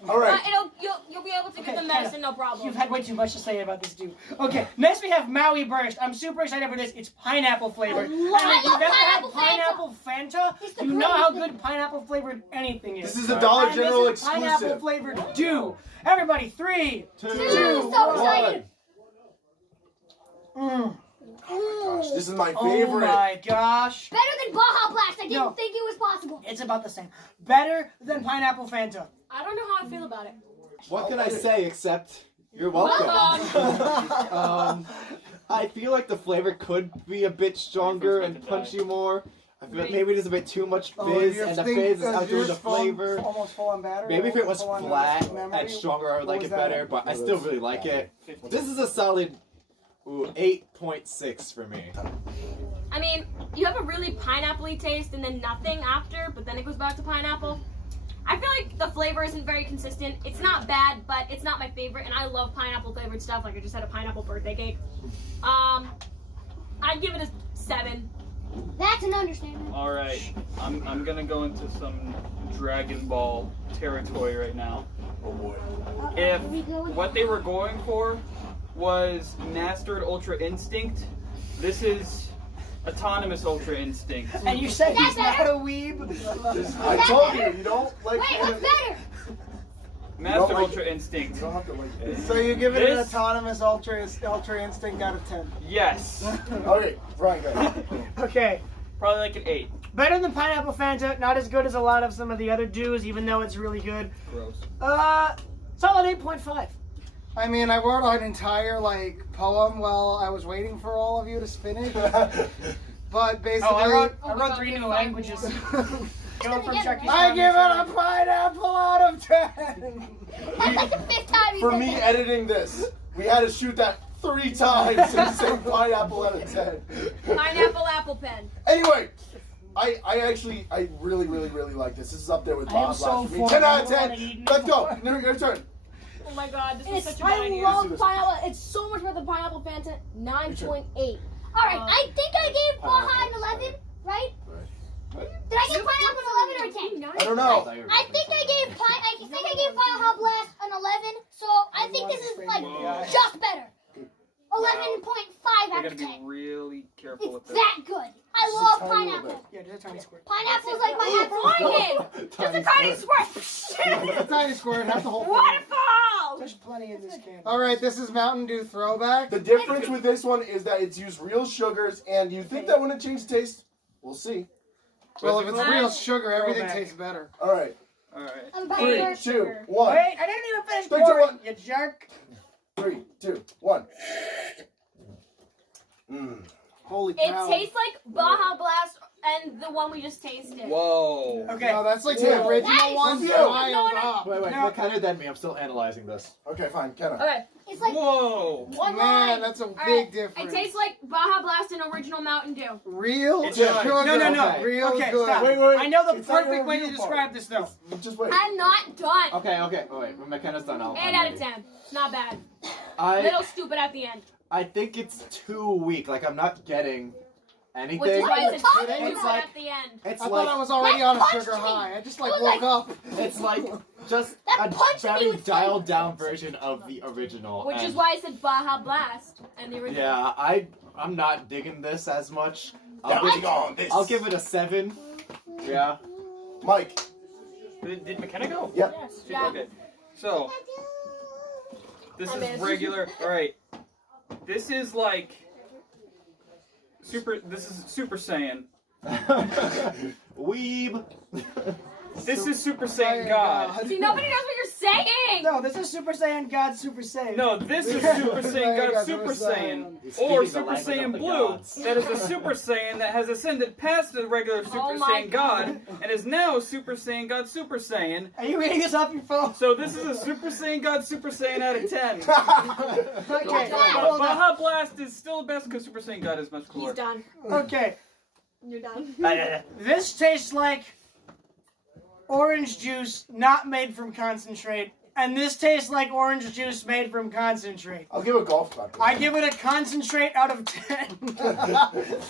All right. You'll be able to Okay, give them Kenna, medicine, no problem. You've had way too much to say about this dude. Okay, next we have Maui Burst. I'm super excited for this. It's pineapple flavored. And if I you've love ever had pineapple pineapple Fanta, It's the you know how greatest good pineapple flavored anything is. This is a Dollar And General this is pineapple exclusive. flavored Dew. Everybody, 3, 2, so excited. Gosh, this is my Oh favorite. my gosh. Better than Baja Blast. I didn't No. think it was possible. It's about the same. Better than pineapple Fanta. I don't know how I feel about it. What can I say except you're welcome? I feel like the flavor could be a bit stronger and punch you more. I feel like maybe there's a bit too much fizz, and the fizz is outdoing the flavor. Almost full on battery. Maybe if it was full on flat memory. and stronger, I would What like was it that? better, but I still really like it. This is a solid Ooh, 8.6 for me. I mean, you have a really pineapple-y taste and then nothing after, but then it goes back to pineapple. I feel like the flavor isn't very consistent. It's not bad, but it's not my favorite, and I love pineapple-flavored stuff. Like, I just had a pineapple birthday cake. I'd give it a 7. That's an understatement. All right, I'm gonna go into some Dragon Ball territory right now. Oh boy. If what they were going for was Mastered Ultra Instinct, this is Autonomous Ultra Instinct. And you said he's That's not better. a weeb. I told you don't like. Wait, what's better? Mastered like Ultra Instinct. You don't have to like this. So you give it an This- autonomous ultra instinct out of 10. Yes, Okay, Brian, go ahead. Okay. probably like an 8. Better than Pineapple Fanta, not as good as a lot of some of the other dews, even though it's really good. Gross. Solid 8.5. I mean, I wrote an entire poem while I was waiting for all of you to finish. But basically, Oh, I wrote my 3 God, new languages. Going from Chucky's I Family give it a Circle. pineapple out of 10. That's like the 5th time you For said me that. editing this, we had to shoot that 3 times and say pineapple out of 10. Pineapple apple pen. Anyway, I really like this. This is up there with I am Bob so last week. full. 10 out of I don't 10. wanna eat Let's go. anymore. Your turn. Oh my god, this is It's, such a bad I idea. love pineapple. It's so much better than pineapple Fanta. 9.8. Alright, I think I gave Baja an 11, right? Did I give Pineapple an 11 or a 10? I don't know. I think I gave Baja Blast an 11, so I think this is just better. 11.5 You're out gonna of be 10. really careful with It's this. that good. I love tiny little pineapple. Yeah, just a tiny squirt. Pineapple's like my favorite. Just a tiny squirt. A tiny squirt, not the whole thing. Waterfall. There's plenty in this can. Alright, this is Mountain Dew Throwback. The difference with this one is that it's used real sugars, and you think that wouldn't change the taste? We'll see. Well, if it's real sugar, everything Throwback. tastes better. All right. All right. I'm 3, better. 2, 1. Wait, I didn't even finish 3, 2, pouring, 1. you jerk. 3, 2, 1. Holy It cow. tastes like Baja Blast and the one we just tasted. Whoa. Okay. No, that's like Yeah. the original Nice. one Yeah. dialed up. Wait, No. what kind of dead me? I'm still analyzing this. Okay, fine. Kenna. Okay. It's like Whoa. One Man, line. that's a All big right. difference. It tastes like Baja Blast and original Mountain Dew. Real It's sugar. good. No. Okay. Real Okay, good. stop. Wait. I know the It's not perfect your way to review part. describe this, though. Just wait. I'm not done. Okay. Oh, wait, when McKenna's done, I'll. 8 out of 10. It's not bad. I Little stupid at the end. I think it's too weak. Like I'm not getting anything. Which is why it's talking stupid It's like- at the end. It's I like thought I was already That on a punched sugar me. high. I just It was woke up. it's like just That a punched me very with dialed down version of the original. Which is and why I said Baja Blast and the original. Yeah, I'm not digging this as much. Doubting on this. I'll give it a 7. Yeah. Mike. Did McKenna go? Yep. Yeah. Okay. So this I is missed. regular. All right. This is like super. This is Super Saiyan. Weeb. This is Super Saiyan God. See, nobody knows what you're saying. No, this is Super Saiyan God Super Saiyan. No, this is Super Saiyan God Super Saiyan. He's Or speaking the Super language of Saiyan the Blue. gods. That is a Super Saiyan that has ascended past the regular Super Oh my Saiyan God and is now Super Saiyan God Super Saiyan. Are you reading this off your phone? So this is a Super Saiyan God Super Saiyan out of 10. Okay, hold on. Baja Blast is still best because Super Saiyan God is much He's cooler. done. Okay, You're done. this tastes like orange juice not made from concentrate, and this tastes like orange juice made from concentrate. I'll give a golf clap. I give it a concentrate out of 10.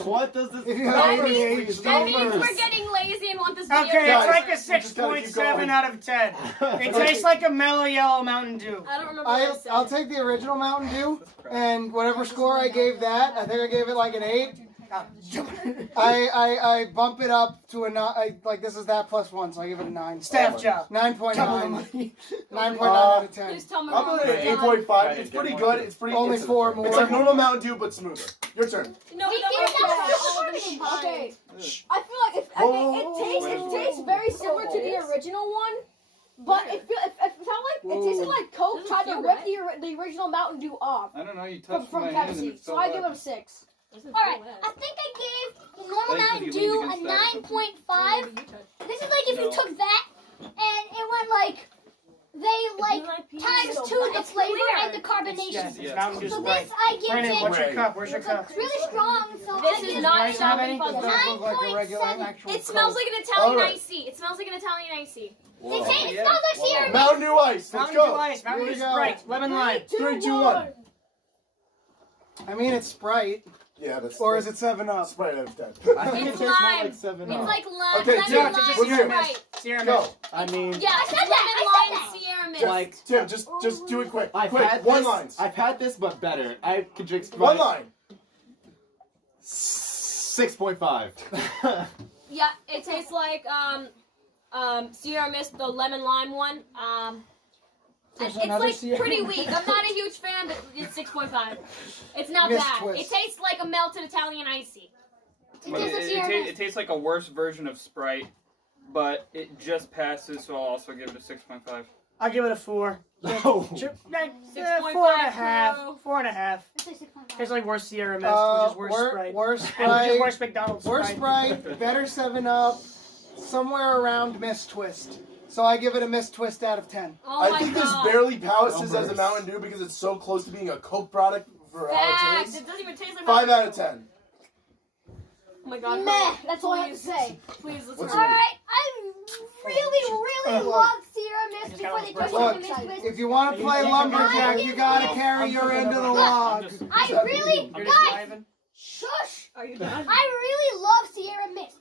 What does this? If you That have means, ADHD, that means first. we're getting lazy and want this video. Okay, Guys, it's like a we just gotta keep 6.7 going. out of 10. It tastes like a mellow yellow Mountain Dew. I don't remember what I said. I'll take the original Mountain Dew, and whatever score I gave that, I think I gave it like an 8. I bump it up to a 9. Like this is that plus 1, so I give it a 9. Staff job. 9.9. Double the money. 9.9 out of 10. Please tell me I'm wrong. gonna rate 8.5. It's pretty good. It's pretty. Only it's, 4 more. It's like normal Mountain Dew, but smoother. Your turn. No, we We don't did want that all of for them sure. combined. Okay. I feel like it tastes very similar to the original one, but it tasted like Coke Does it tried to feel rip the original Mountain Dew off I don't know. You from, touched from my hand and Pepsi, it's so so I give wet. it a 6. Alright, I think I gave the normal Thank Mountain you, Dew leaned a against that. 9.5. This is like if you No. took that and it went like, they like like peanut times thanks to the It's flavor clear. and the carbonation. Yes, Yeah. it's Mountain Dew So Sprite. this I give Brandon, it. what's your cup? Where's your It's cup? really strong, so This I is give not Bryce have any? shopping It puzzle. does look like a regular 9.7. actual It smells Coke. like an Italian Alright. iced tea. It smells like an Italian iced tea. It smells yeah. like Sierra Mist. Mountain Dew Ice. Let's Mountain Dew go. Ice, Mountain Here Dew we go. Sprite, lemon lime. 3, 2, 1. I mean, it's Sprite, Yeah, that's. or is it 7-Up? Sprite out of 10? I think It's it tastes more lime. like 7 It's Up. like lime, Okay, lemon Tim, lime, what's your Sierra Sprite. Mist. Sierra Go. Mist. I mean, Yeah, I said that, lemon I said lime, that. Sierra Mist. like Tim, just do it quick. I've Quick, had one this. lines. I've had this, but better. I could drink Sprite. One line. 6.5. Yeah, it tastes like Sierra Mist, the lemon lime one. There's It's another like Sierra pretty Mist. weak. I'm not a huge fan, but it's 6.5. It's not Mist bad. twist. It tastes like a melted Italian icy. It But tastes like Sierra it Mist. tastes like a worse version of Sprite, but it just passes, so I'll also give it a 6.5. I'll give it a 4. No. 6.5 4.5. crew. 4.5. It's like 6.5. Tastes like worse Sierra Mist, which is worse Sprite. Worse Which is Sprite. worse McDonald's Worse Sprite, better 7-Up, somewhere around Mist Twist. So I give it a Mist Twist out of 10. Oh I my think god. this barely passes as a Numbers. Mountain Dew because it's so close to being a Coke product for how it Facts. tastes. It doesn't even taste like 5 out of Mountain 10. Dew. Oh my god. Meh. That's all I have to Please. say. Please, let's What's hurry. All right, I really loved Sierra Mist before they turned Look, into Mist Twist. if you want to play lumberjack, you gotta carry your end of the log. I really, You're just guys, driving? shush. Are you done? I really love Sierra Mist,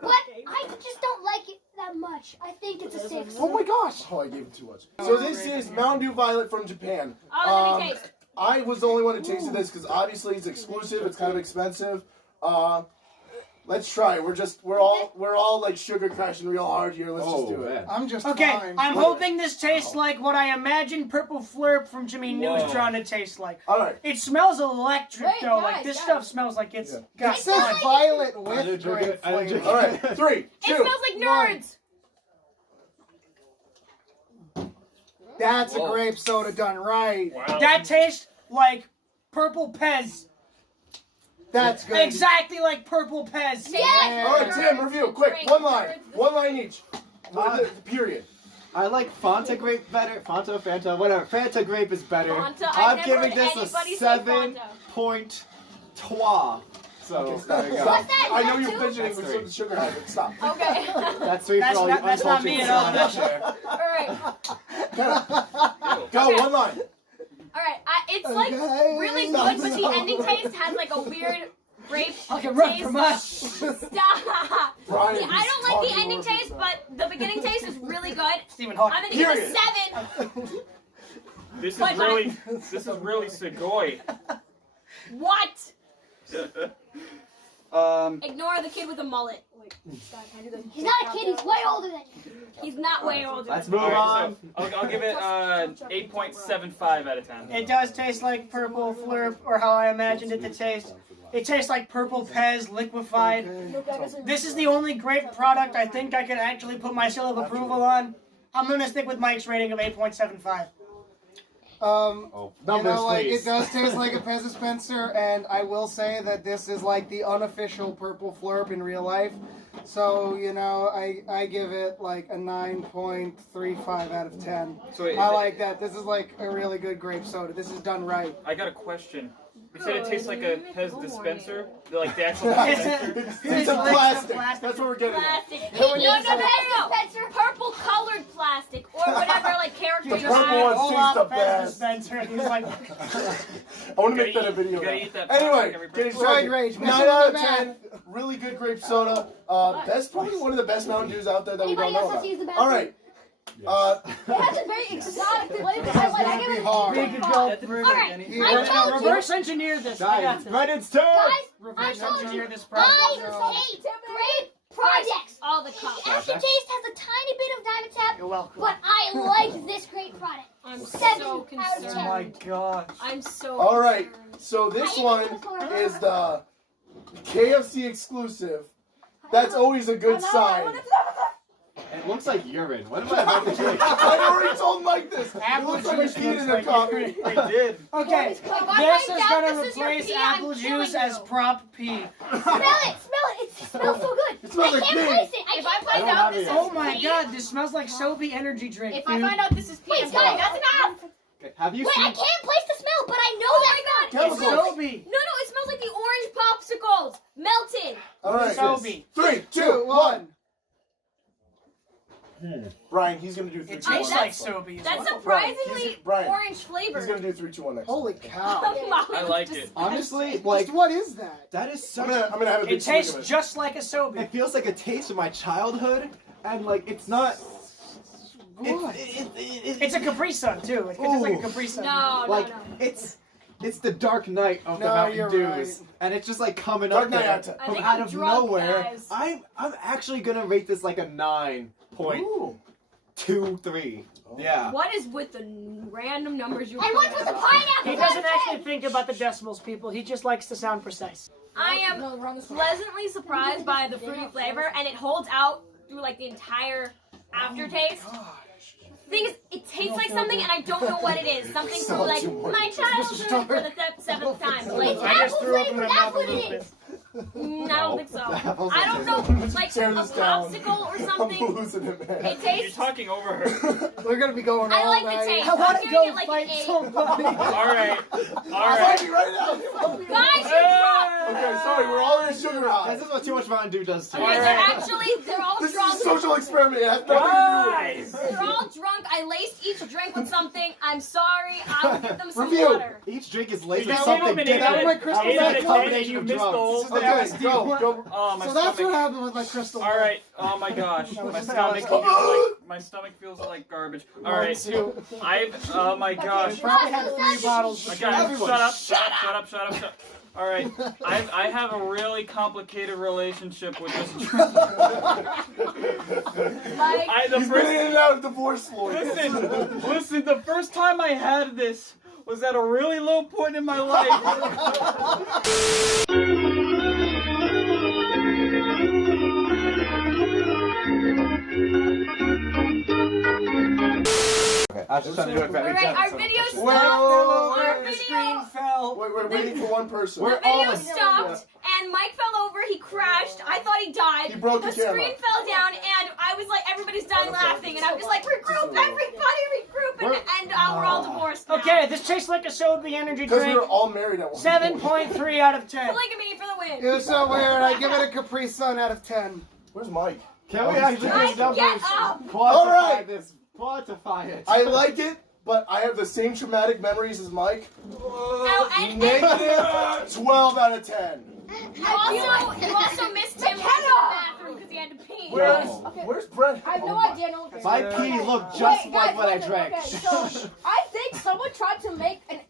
but I just don't like it that much. I think it's a 6. Oh my gosh! Oh, I gave it too much. So this is Mountain Dew Violet from Japan. Oh, let me taste. I was the only one who tasted this because obviously it's exclusive. It's kind of expensive. Let's try. We're all like sugar crashing real hard here. Let's just do it. man. I'm just Okay, fine. I'm hoping this tastes like what I imagine Purple Flurp from Jimmy Whoa. Neutron to taste like. All right. It smells electric Wait, though. guys, Like this guys. stuff smells like it's Yeah. got It says fun. violet I with didn't drink grape it. I didn't drink flavor. All right. 3, 2. It smells like nerds. That's a Whoa. grape soda done right. Wow. That tastes like Purple Pez. That's good. Exactly like Purple Pez. Yes. All right, Tim. Review quick. One line. One line each. Period. I like Fanta grape better. Fanta, Fanta, whatever. Fanta grape is better. Fanta, I've I'm never giving heard this a anybody say Fanta. 7.3. So there you go. What's that? I know Is you're that fidgeting That's with three. some sugar habit. Stop. Okay. That's 3 That's for all you not- that's not me uncultured at all. out there. Alright. Go. Okay. One line. Alright. It's like Okay. really good, but the ending taste has like a weird grape Okay, run taste. from us. Stop. Brian, See, I he's don't like the talking ending over taste, you. but the beginning taste is really good. Stephen I'm Hawking. gonna give it a Period. 7. This is Bye-bye. really Segoy. What? Ignore the kid with the mullet. He's not a kid. He's way older than you. He's not way older. Let's than move Alright, on. so I'll give it 8.75 out of 10. It does taste like Purple Flurp, or how I imagined it to taste. It tastes like Purple Pez liquefied. This is the only grape product I think I can actually put my seal of approval on. I'm gonna stick with Mike's rating of 8.75. Oh, You numbers, know, like please. it does taste like a Pez dispenser, and I will say that this is like the unofficial Purple Flurp in real life. So you know, I give it like a 9.35 out of 10. So it- I like that. This is like a really good grape soda. This is done right. I got a question. You said it tastes like a Pez dispenser? Like the actual It's dispenser? It's a plastic. That's what we're getting at. Plastic. He needs a no. Pez dispenser. Purple colored plastic or whatever like character The you purple have. ones Olaf taste the Pez best. dispenser. He's like, I want to make that a video. You gotta now. eat that plastic Anyway, every getting breakfast. started. Rage, 9 mix it out in of the 10. Really good grape soda. Best, probably one of the best Mountain Dews out there that we Anybody don't know else about. has used the All bathroom? right. It has a very exotic flavor. This is I gonna give be it hard. we could go through it. Alright, We're I gonna told you. reverse engineer this. I got Guys, this. Brennan's turn! Guys, I Reverse told engineer you. this problem. I hate grape products. All the The cups. aftertaste has a tiny bit of Dimetap, You're welcome. but I like this grape product. I'm 7 so out of concerned. Oh my 10. gosh. I'm so All right. concerned. So this one is the KFC exclusive. That's always a good sign. It looks like urine. What am I about to drink? I already told Mike this. It Apple looks like a juice kid looks in a like coffee. I did. Okay, If I this find is out gonna this is your replace pee, I'm apple killing juice as you. prop P. Smell it, smell it. It smells so good. It's smells I like can't pink. place it. I If I can't find place out it. this is Oh my pee, god, this smells like Sobe energy drink. if dude. I find out this is pee, Wait, I'm sorry, guys. that's enough. Okay, have you Wait, I seen? can't place the smell, but I know Oh that. my god, It's it Chemicals. smells, Sobe. no, it smells like the orange popsicles melted. All right. Sobe. 3, 2, 1. Brian, he's gonna do 3, It 2, 1. tastes like Sobe. as That's well. surprisingly Brian, orange flavor. He's gonna do 3, 2, 1 next. Holy cow. I like it. Honestly, like What is that? that is I'm such. gonna have a big It tastes swig of just like a Sobe. It feels like a taste of my childhood, and like it's not. Good. It's a Capri Sun too. It tastes like a Ooh. Capri Sun. No, Like no. it's the Dark Knight of the No, Mountain you're Dews, right. and it's just like coming Dark up Knight there out of 10. I from think out I'm of drunk, nowhere. guys. I'm actually gonna rate this like a 9.23. Ooh. Yeah. What is with the random numbers you're And what's with the pineapple? He doesn't actually think about the decimals, people. He just likes to sound precise. I am No, we're on this one. pleasantly surprised by the fruity flavor, and it holds out through like the entire aftertaste. Thing is, it tastes like something, and I don't know what it is. Something from like my childhood for the seventh time. Like, I just threw up in my mouth a what it little bit. is. I don't think so. Apples I don't know, like a Tear this down. popsicle or I'm something. losing it, man. It You're tastes. talking over her. We're gonna be going I all like the night. taste. I want I'm to giving go it like fight an 8. somebody. Alright. Fight Alright. me right now. Guys, you're drunk. Okay, sorry, we're all in a sugar high. This is what too much Mountain Dew does to Okay, you. they're all This drunk. is a social experiment. It has nothing to Guys! They're all drunk. I laced each drink with something. I'm sorry. I will give them some Review. water. Each drink is laced Is with that something eliminated? different. My crystal That was ball a club. combination You of missed drugs. gold. This is the Okay, LSD go, one. go. Oh, my So that's what stomach. happened with my crystal ball. Alright. Oh my gosh. That was My just stomach LSD. feels like my stomach feels like garbage. Alright. Two. Oh my gosh. Probably had 3 bottles. Okay, Everyone, shut up. Alright, I have a really complicated relationship with this drink. Like, The He's been first, in and out of divorce lawyers. listen, the first time I had this was at a really low point in my life. Okay, I was just trying to do it very alright, our gentle. video Whoa, stopped. whoa, whoa, Our The video. screen fell. We're waiting for one person. We're The video all- stopped, and Mike fell over. He crashed. I thought he died. He broke the the camera. screen fell down, and I was like, everybody's dying laughing, and I'm just like, regroup, everybody, regroup, and we're all divorced now. Okay, this tastes like a Sobe energy Because we drink. were all married at one point. 7.3 out of 10. Polygamy for the win. It was so weird. I give it a Capri Sun out of 10. Where's Mike? Can we actually Mike, get numbers? get up. Quantify All right. this. Quantify it. I like it, but I have the same traumatic memories as Mike. Oh, and Negative 12 out of 10. you also missed him in the bathroom because he had to pee. Where's Brent? I have no idea. No one My pee looked just Wait, like guys, what I listen, drank. Okay, so I think someone tried to make an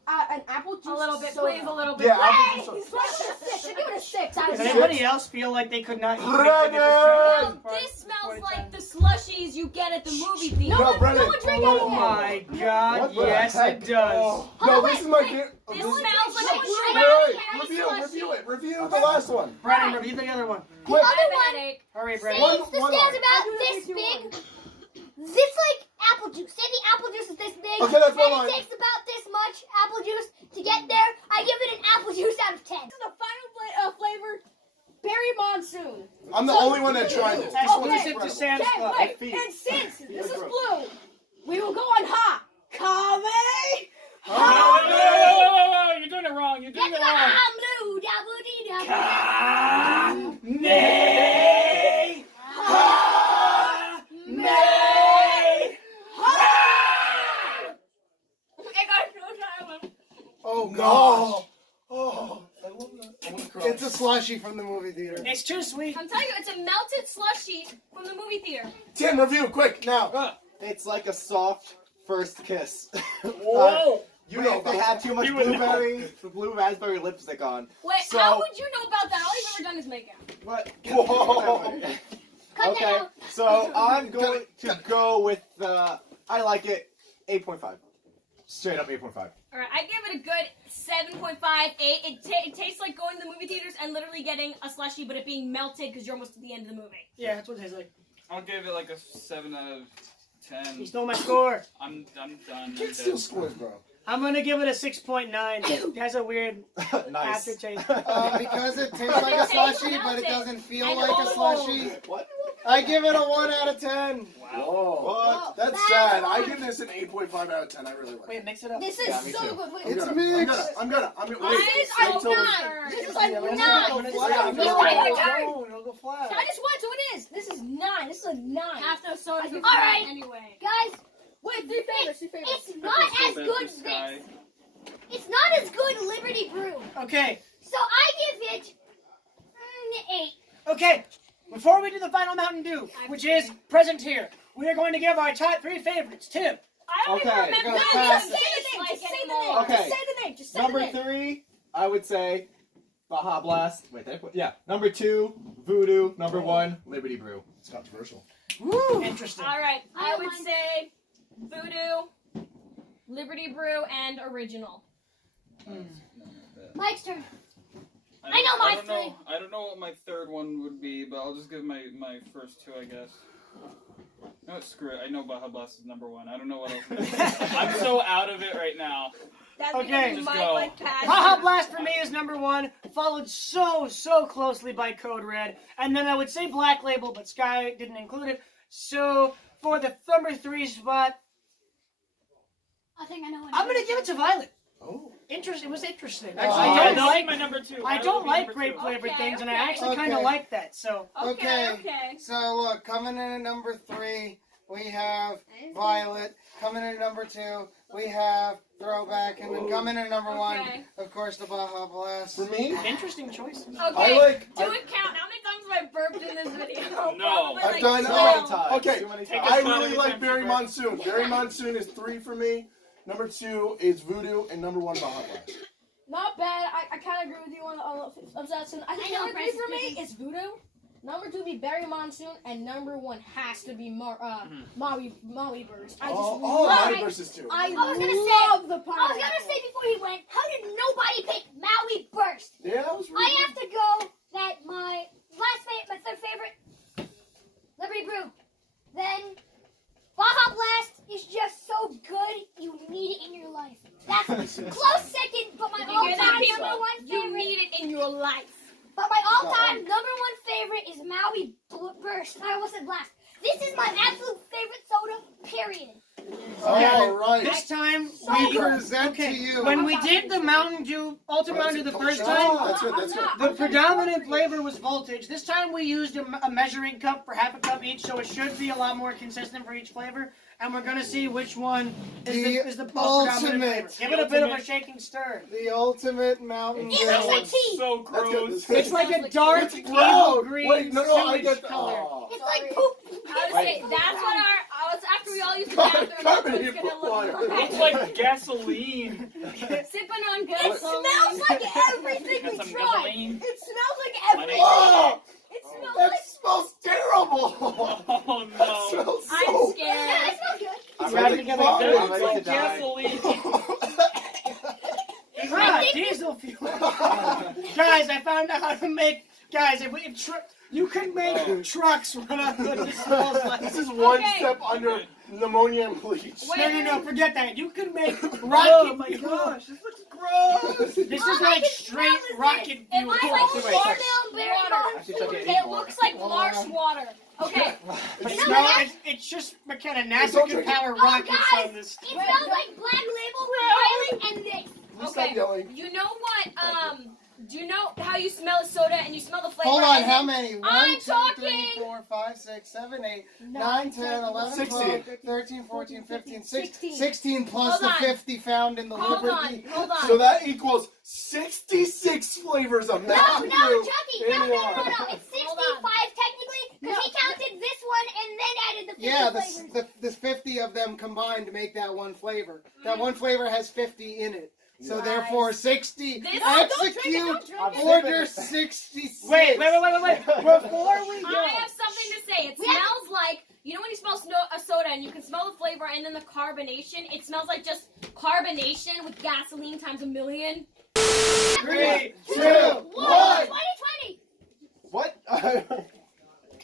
apple juice A little bit, soda. please, a little bit. Yeah, Hey, I'll he's like a 6. I give it a 6 out of Does 10. anybody else feel like they could not eat Brennan! Now, this smells like the slushies you get at the movie theater. No, Brennan. No one drink Oh anything. my god, What the yes heck? it does. Oh, no, this is my favorite. This smells like a Wait, cherry review it. Review the last one. Brandon, review the other one. The other I have a one headache. Hurry, says Brandon. the stand's about this big. This like apple juice. Say the apple juice is this big. Okay, that's one and line. it takes about this much apple juice to get there. I give it an apple juice out of 10. This is the final flavor, berry monsoon. I'm the only one that tried this. Exclusive to Sam's Okay, Club. wait, feet. and since this is gross. blue, we will go on ha. Kame. Whoa, you're doing it wrong. You're doing Yes, it wrong. I'm blue. Dabba-dee-dabba. Oh No. gosh. Oh, I love that. I want to cry. It's a slushy from the movie theater. It's too sweet. I'm telling you, it's a melted slushie from the movie theater. Tim, review, quick, now. It's like a soft first kiss. Whoa. You know they about had too much You would know. blueberry, blue raspberry lipstick on. Wait, So- how would you know about that? All you've ever done is make out. What? Whoa. Cut Okay, that out. so I'm going to go with I like it 8.5. Straight up 8.5. All right, I give it a good 7.5, 8. It tastes like going to the movie theaters and literally getting a slushie, but it being melted because you're almost at the end of the movie. Yeah, that's what it tastes like. I'll give it a 7 out of 10. He stole my score. I'm done. Kids steal scores, bro. I'm gonna give it a 6.9. It has a weird Nice. aftertaste. Because it tastes like a slushy, but it doesn't feel like a slushy. What? I give it a 1 out of 10. Whoa. What? That's sad. I give this an 8.5 out of 10. I really like it. Wait, mix it up. This is Yeah, me so too. good. Wait, It's I'm mixed. gonna. Guys, Wait. I'm Wait till- nine. This is a Yeah, let's nine. go. This Let's is go. a Let's go. nine. It'll go flat. I just went, so it is. This is 9. This is a 9. Half those sodas are All right. fine anyway. Guys, Wait, 3 favorites. 3 favorites. it's not as good as Sky. this. It's not as good Liberty Brew. Okay. So I give it 8. Okay. Before we do the final Mountain Dew, which is present here, we are going to give our top 3 favorites. Tim. I don't Okay, even remember. go Just fast. say the name. Just say the name. Okay. Just say the name. Just say Number the name. 3, I would say Baja Blast. Wait, did I put? Yeah. Number 2, Voodoo. Number 1, Liberty Brew. It's controversial. Woo. Interesting. All right, I don't would mind. say Voodoo, Liberty Brew, and Original. Mike's turn. I know I my don't know. I don't know what my third one would be, but I'll just give my first 2, I guess. No, screw it. I know Baja Blast is number 1. I don't know what else. It is. I'm so out of it right now. That's Okay. because Just Mike go. like passion. Baja Blast for me is number 1, followed so closely by Code Red, and then I would say Black Label, but Sky didn't include it. So for the number 3 spot, I think I know what I'm gonna give it to Violet. Oh. Interesting. It was interesting. Oh, Actually, yeah, I That'll don't be like. my number 2. I That don't will be like number grape 2. flavored Okay, things, and I okay. actually kind of Okay. like that. So Okay. So look, coming in at number 3, we have Violet. Coming in at number 2, we have Throwback, and then coming in at number 1, Okay. of course, the Baja Blast. For me, interesting choices. Okay. I like. Do it count. How many times have I burped in this video? No. Probably I've like done- 12. times. Okay. Too many Take times. a I shot really every like time Berry you burp. Monsoon. Berry Monsoon is 3 for me. Number 2 is Voodoo, and number 1 Baja Blast. Not bad. I kind of agree with you on that. I think I know, number 3 for Francis. me is Voodoo. Number 2 be Berry Monsoon, and number 1 has to be Maui Burst. I just Oh, love Maui versus 2. I was gonna love say- the I was pineapple. gonna say before he went, how did nobody pick Maui Burst? Yeah, that was really I have to go that my my third favorite, Liberty Brew. Then Baja Blast is just so good, you need it in your life. That's close second, but my Did you hear that, all-time people? number 1 You favorite. need it in your life. But my all-time number 1 favorite is Maui Burst. I almost said Blast. This is my absolute favorite soda, period. All right. This time We we present to you. when we did the Mountain Dew Ultimate Mountain Dew the first Oh, time, that's good. That's good. the predominant flavor was voltage. This time we used a measuring cup for half a cup each, so it should be a lot more consistent for each flavor. And we're gonna see which one is the most predominant ultimate. flavor. Give it a bit of a shaking stir. The ultimate Mountain It Dew. looks like tea. So That's good. gross. It's like a dark It's evil brown. green Wait, no, I sewage get color. Oh. It's like poop. I would say that's what I was after we all used the Car- bathroom. That's what carbonated it's gonna water. look like. It's like gasoline. Sipping on It gasoline. smells like everything Got we some tried. gasoline. It smells like My everything. name- Oh, It smells that like. smells terrible. Oh That no. smells I'm so scared. Yeah, it smells good. I'm Wrap ready, together. I'm That's ready to like die. gasoline. Ah, diesel fuel. Guys, I found out how to make. Guys, if you could make trucks run on the smells like. This is one Okay. step under pneumonia and bleach. No, forget that. You could make rocket Oh my fuel. gosh, this looks gross. This is All I like can straight smell is rocket It fuel. looks Wait, like wait, water. wait. Actually, check it. It looks like marsh water. Okay. But It's no, it's just kind of NASA don't can drink it. power Oh, rockets guys, on this. it smells like Black Label, Violet, and this. You Okay. stop yelling. You know what? Do you know how you smell a soda and you smell the flavor? Hold on, and how then- many? 1, I'm 2, 3, talking. 4, 5, 6, 7, 8, 9, 10, 11, 12, 13, 14, 15, 16 plus Hold the on. 50 found in the Hold Liberty. on, hold on. So that equals 66 flavors of No, Mountain Dew Chucky, in no. one. It's 65 technically, because he counted this one and then added the 50 Yeah, flavors. the 50 of them combined to make that one flavor. That one flavor has 50 in it. So therefore 60. This- Execute order 66. Wait. Before we go, I have something to say. It smells like, you know when you smell a soda and you can smell the flavor and then the carbonation? It smells like just carbonation with gasoline times a million. 3, 2, 1. 2020. What?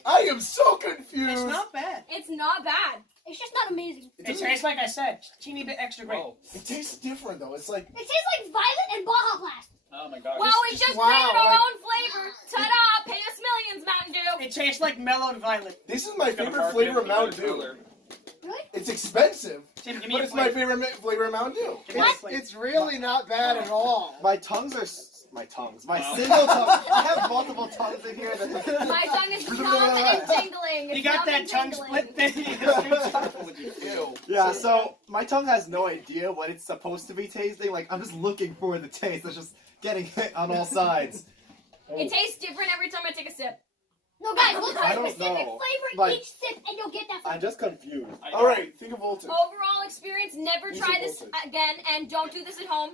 I am so confused. It's not bad. It's not bad. It's just not amazing. It tastes like I said, just a teeny bit extra grape. Whoa. It tastes different though. It's like It tastes like Violet and Baja Blast. Oh my god. Well, we just wow, created our like- own flavor. Ta-da! Pay us millions, Mountain Dew. It tastes like mellowed violet. this is my Got a favorite market, flavor of we got a Mountain Dew. cooler. Really? It's expensive, Tim, give me but a it's my plate. favorite flavor of Mountain Dew. Give me a It's, plate. it's really not bad at all. My single tongue. I have multiple tongues in here. My tongue is numb and tingling. It's You got numb that and tongue tingling. split thing. Ew. Yeah, so my tongue has no idea what it's supposed to be tasting. Like, I'm just looking for the taste. It's just getting hit on all sides. It tastes different every time I take a sip. No, guys, look for I a don't specific know. flavor in Like- each sip, and you'll get that I'm flavor. just confused. All right, think of Voltage. Overall experience, never Use try it this voltage. again, and don't do this at home.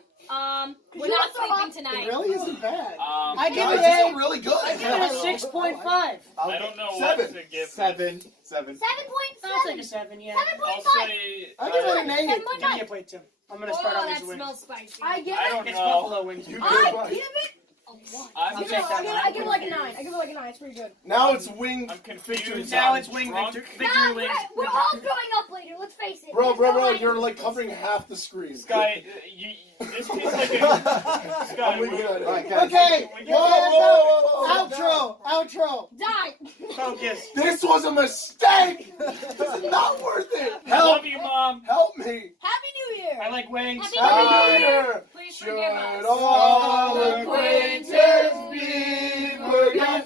We're you not throw sleeping up? tonight. It really isn't bad. I give Guys, it this is a, really good. I give it a 6.5. I'll, I don't know Seven. what to give. 7. 7.7. I'll take a 7, yeah. 7.5. I'll say. I give it an 8. Give me a plate, Tim. I'm gonna start Oh, on that these wings. smells spicy. I give I it. don't It's know. buffalo wings. You I good, buddy. give it. I'm, I'll take that. I give it like a 9. I give it like a 9. It's pretty good. Now it's wing. I'm confused. Now I'm it's wing drunk. victory Nah, wings. we're all growing up later. Let's face it. Bro, There's no way- you're like covering half the screen. Sky, this tastes like a. Sky, I'm with you on it. Alright, guys. Okay, We Whoa, whoa, whoa, whoa. outro. Die. Focus. This was a mistake. This is not worth it. I love you, Mom. Help me. Happy New Year. I like wings. Happy Happy New Year. Year. Please Should forgive us. all acquaintance be forgotten?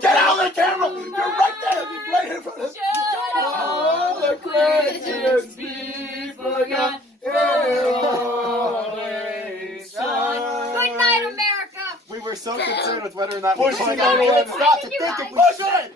Get out of the camera! You're right there! Right in front of us. Should All acquaintance be forgotten. Good night, America. We were so concerned with whether or not we Push put it on on it. the Stop to You think guys. if we Push it!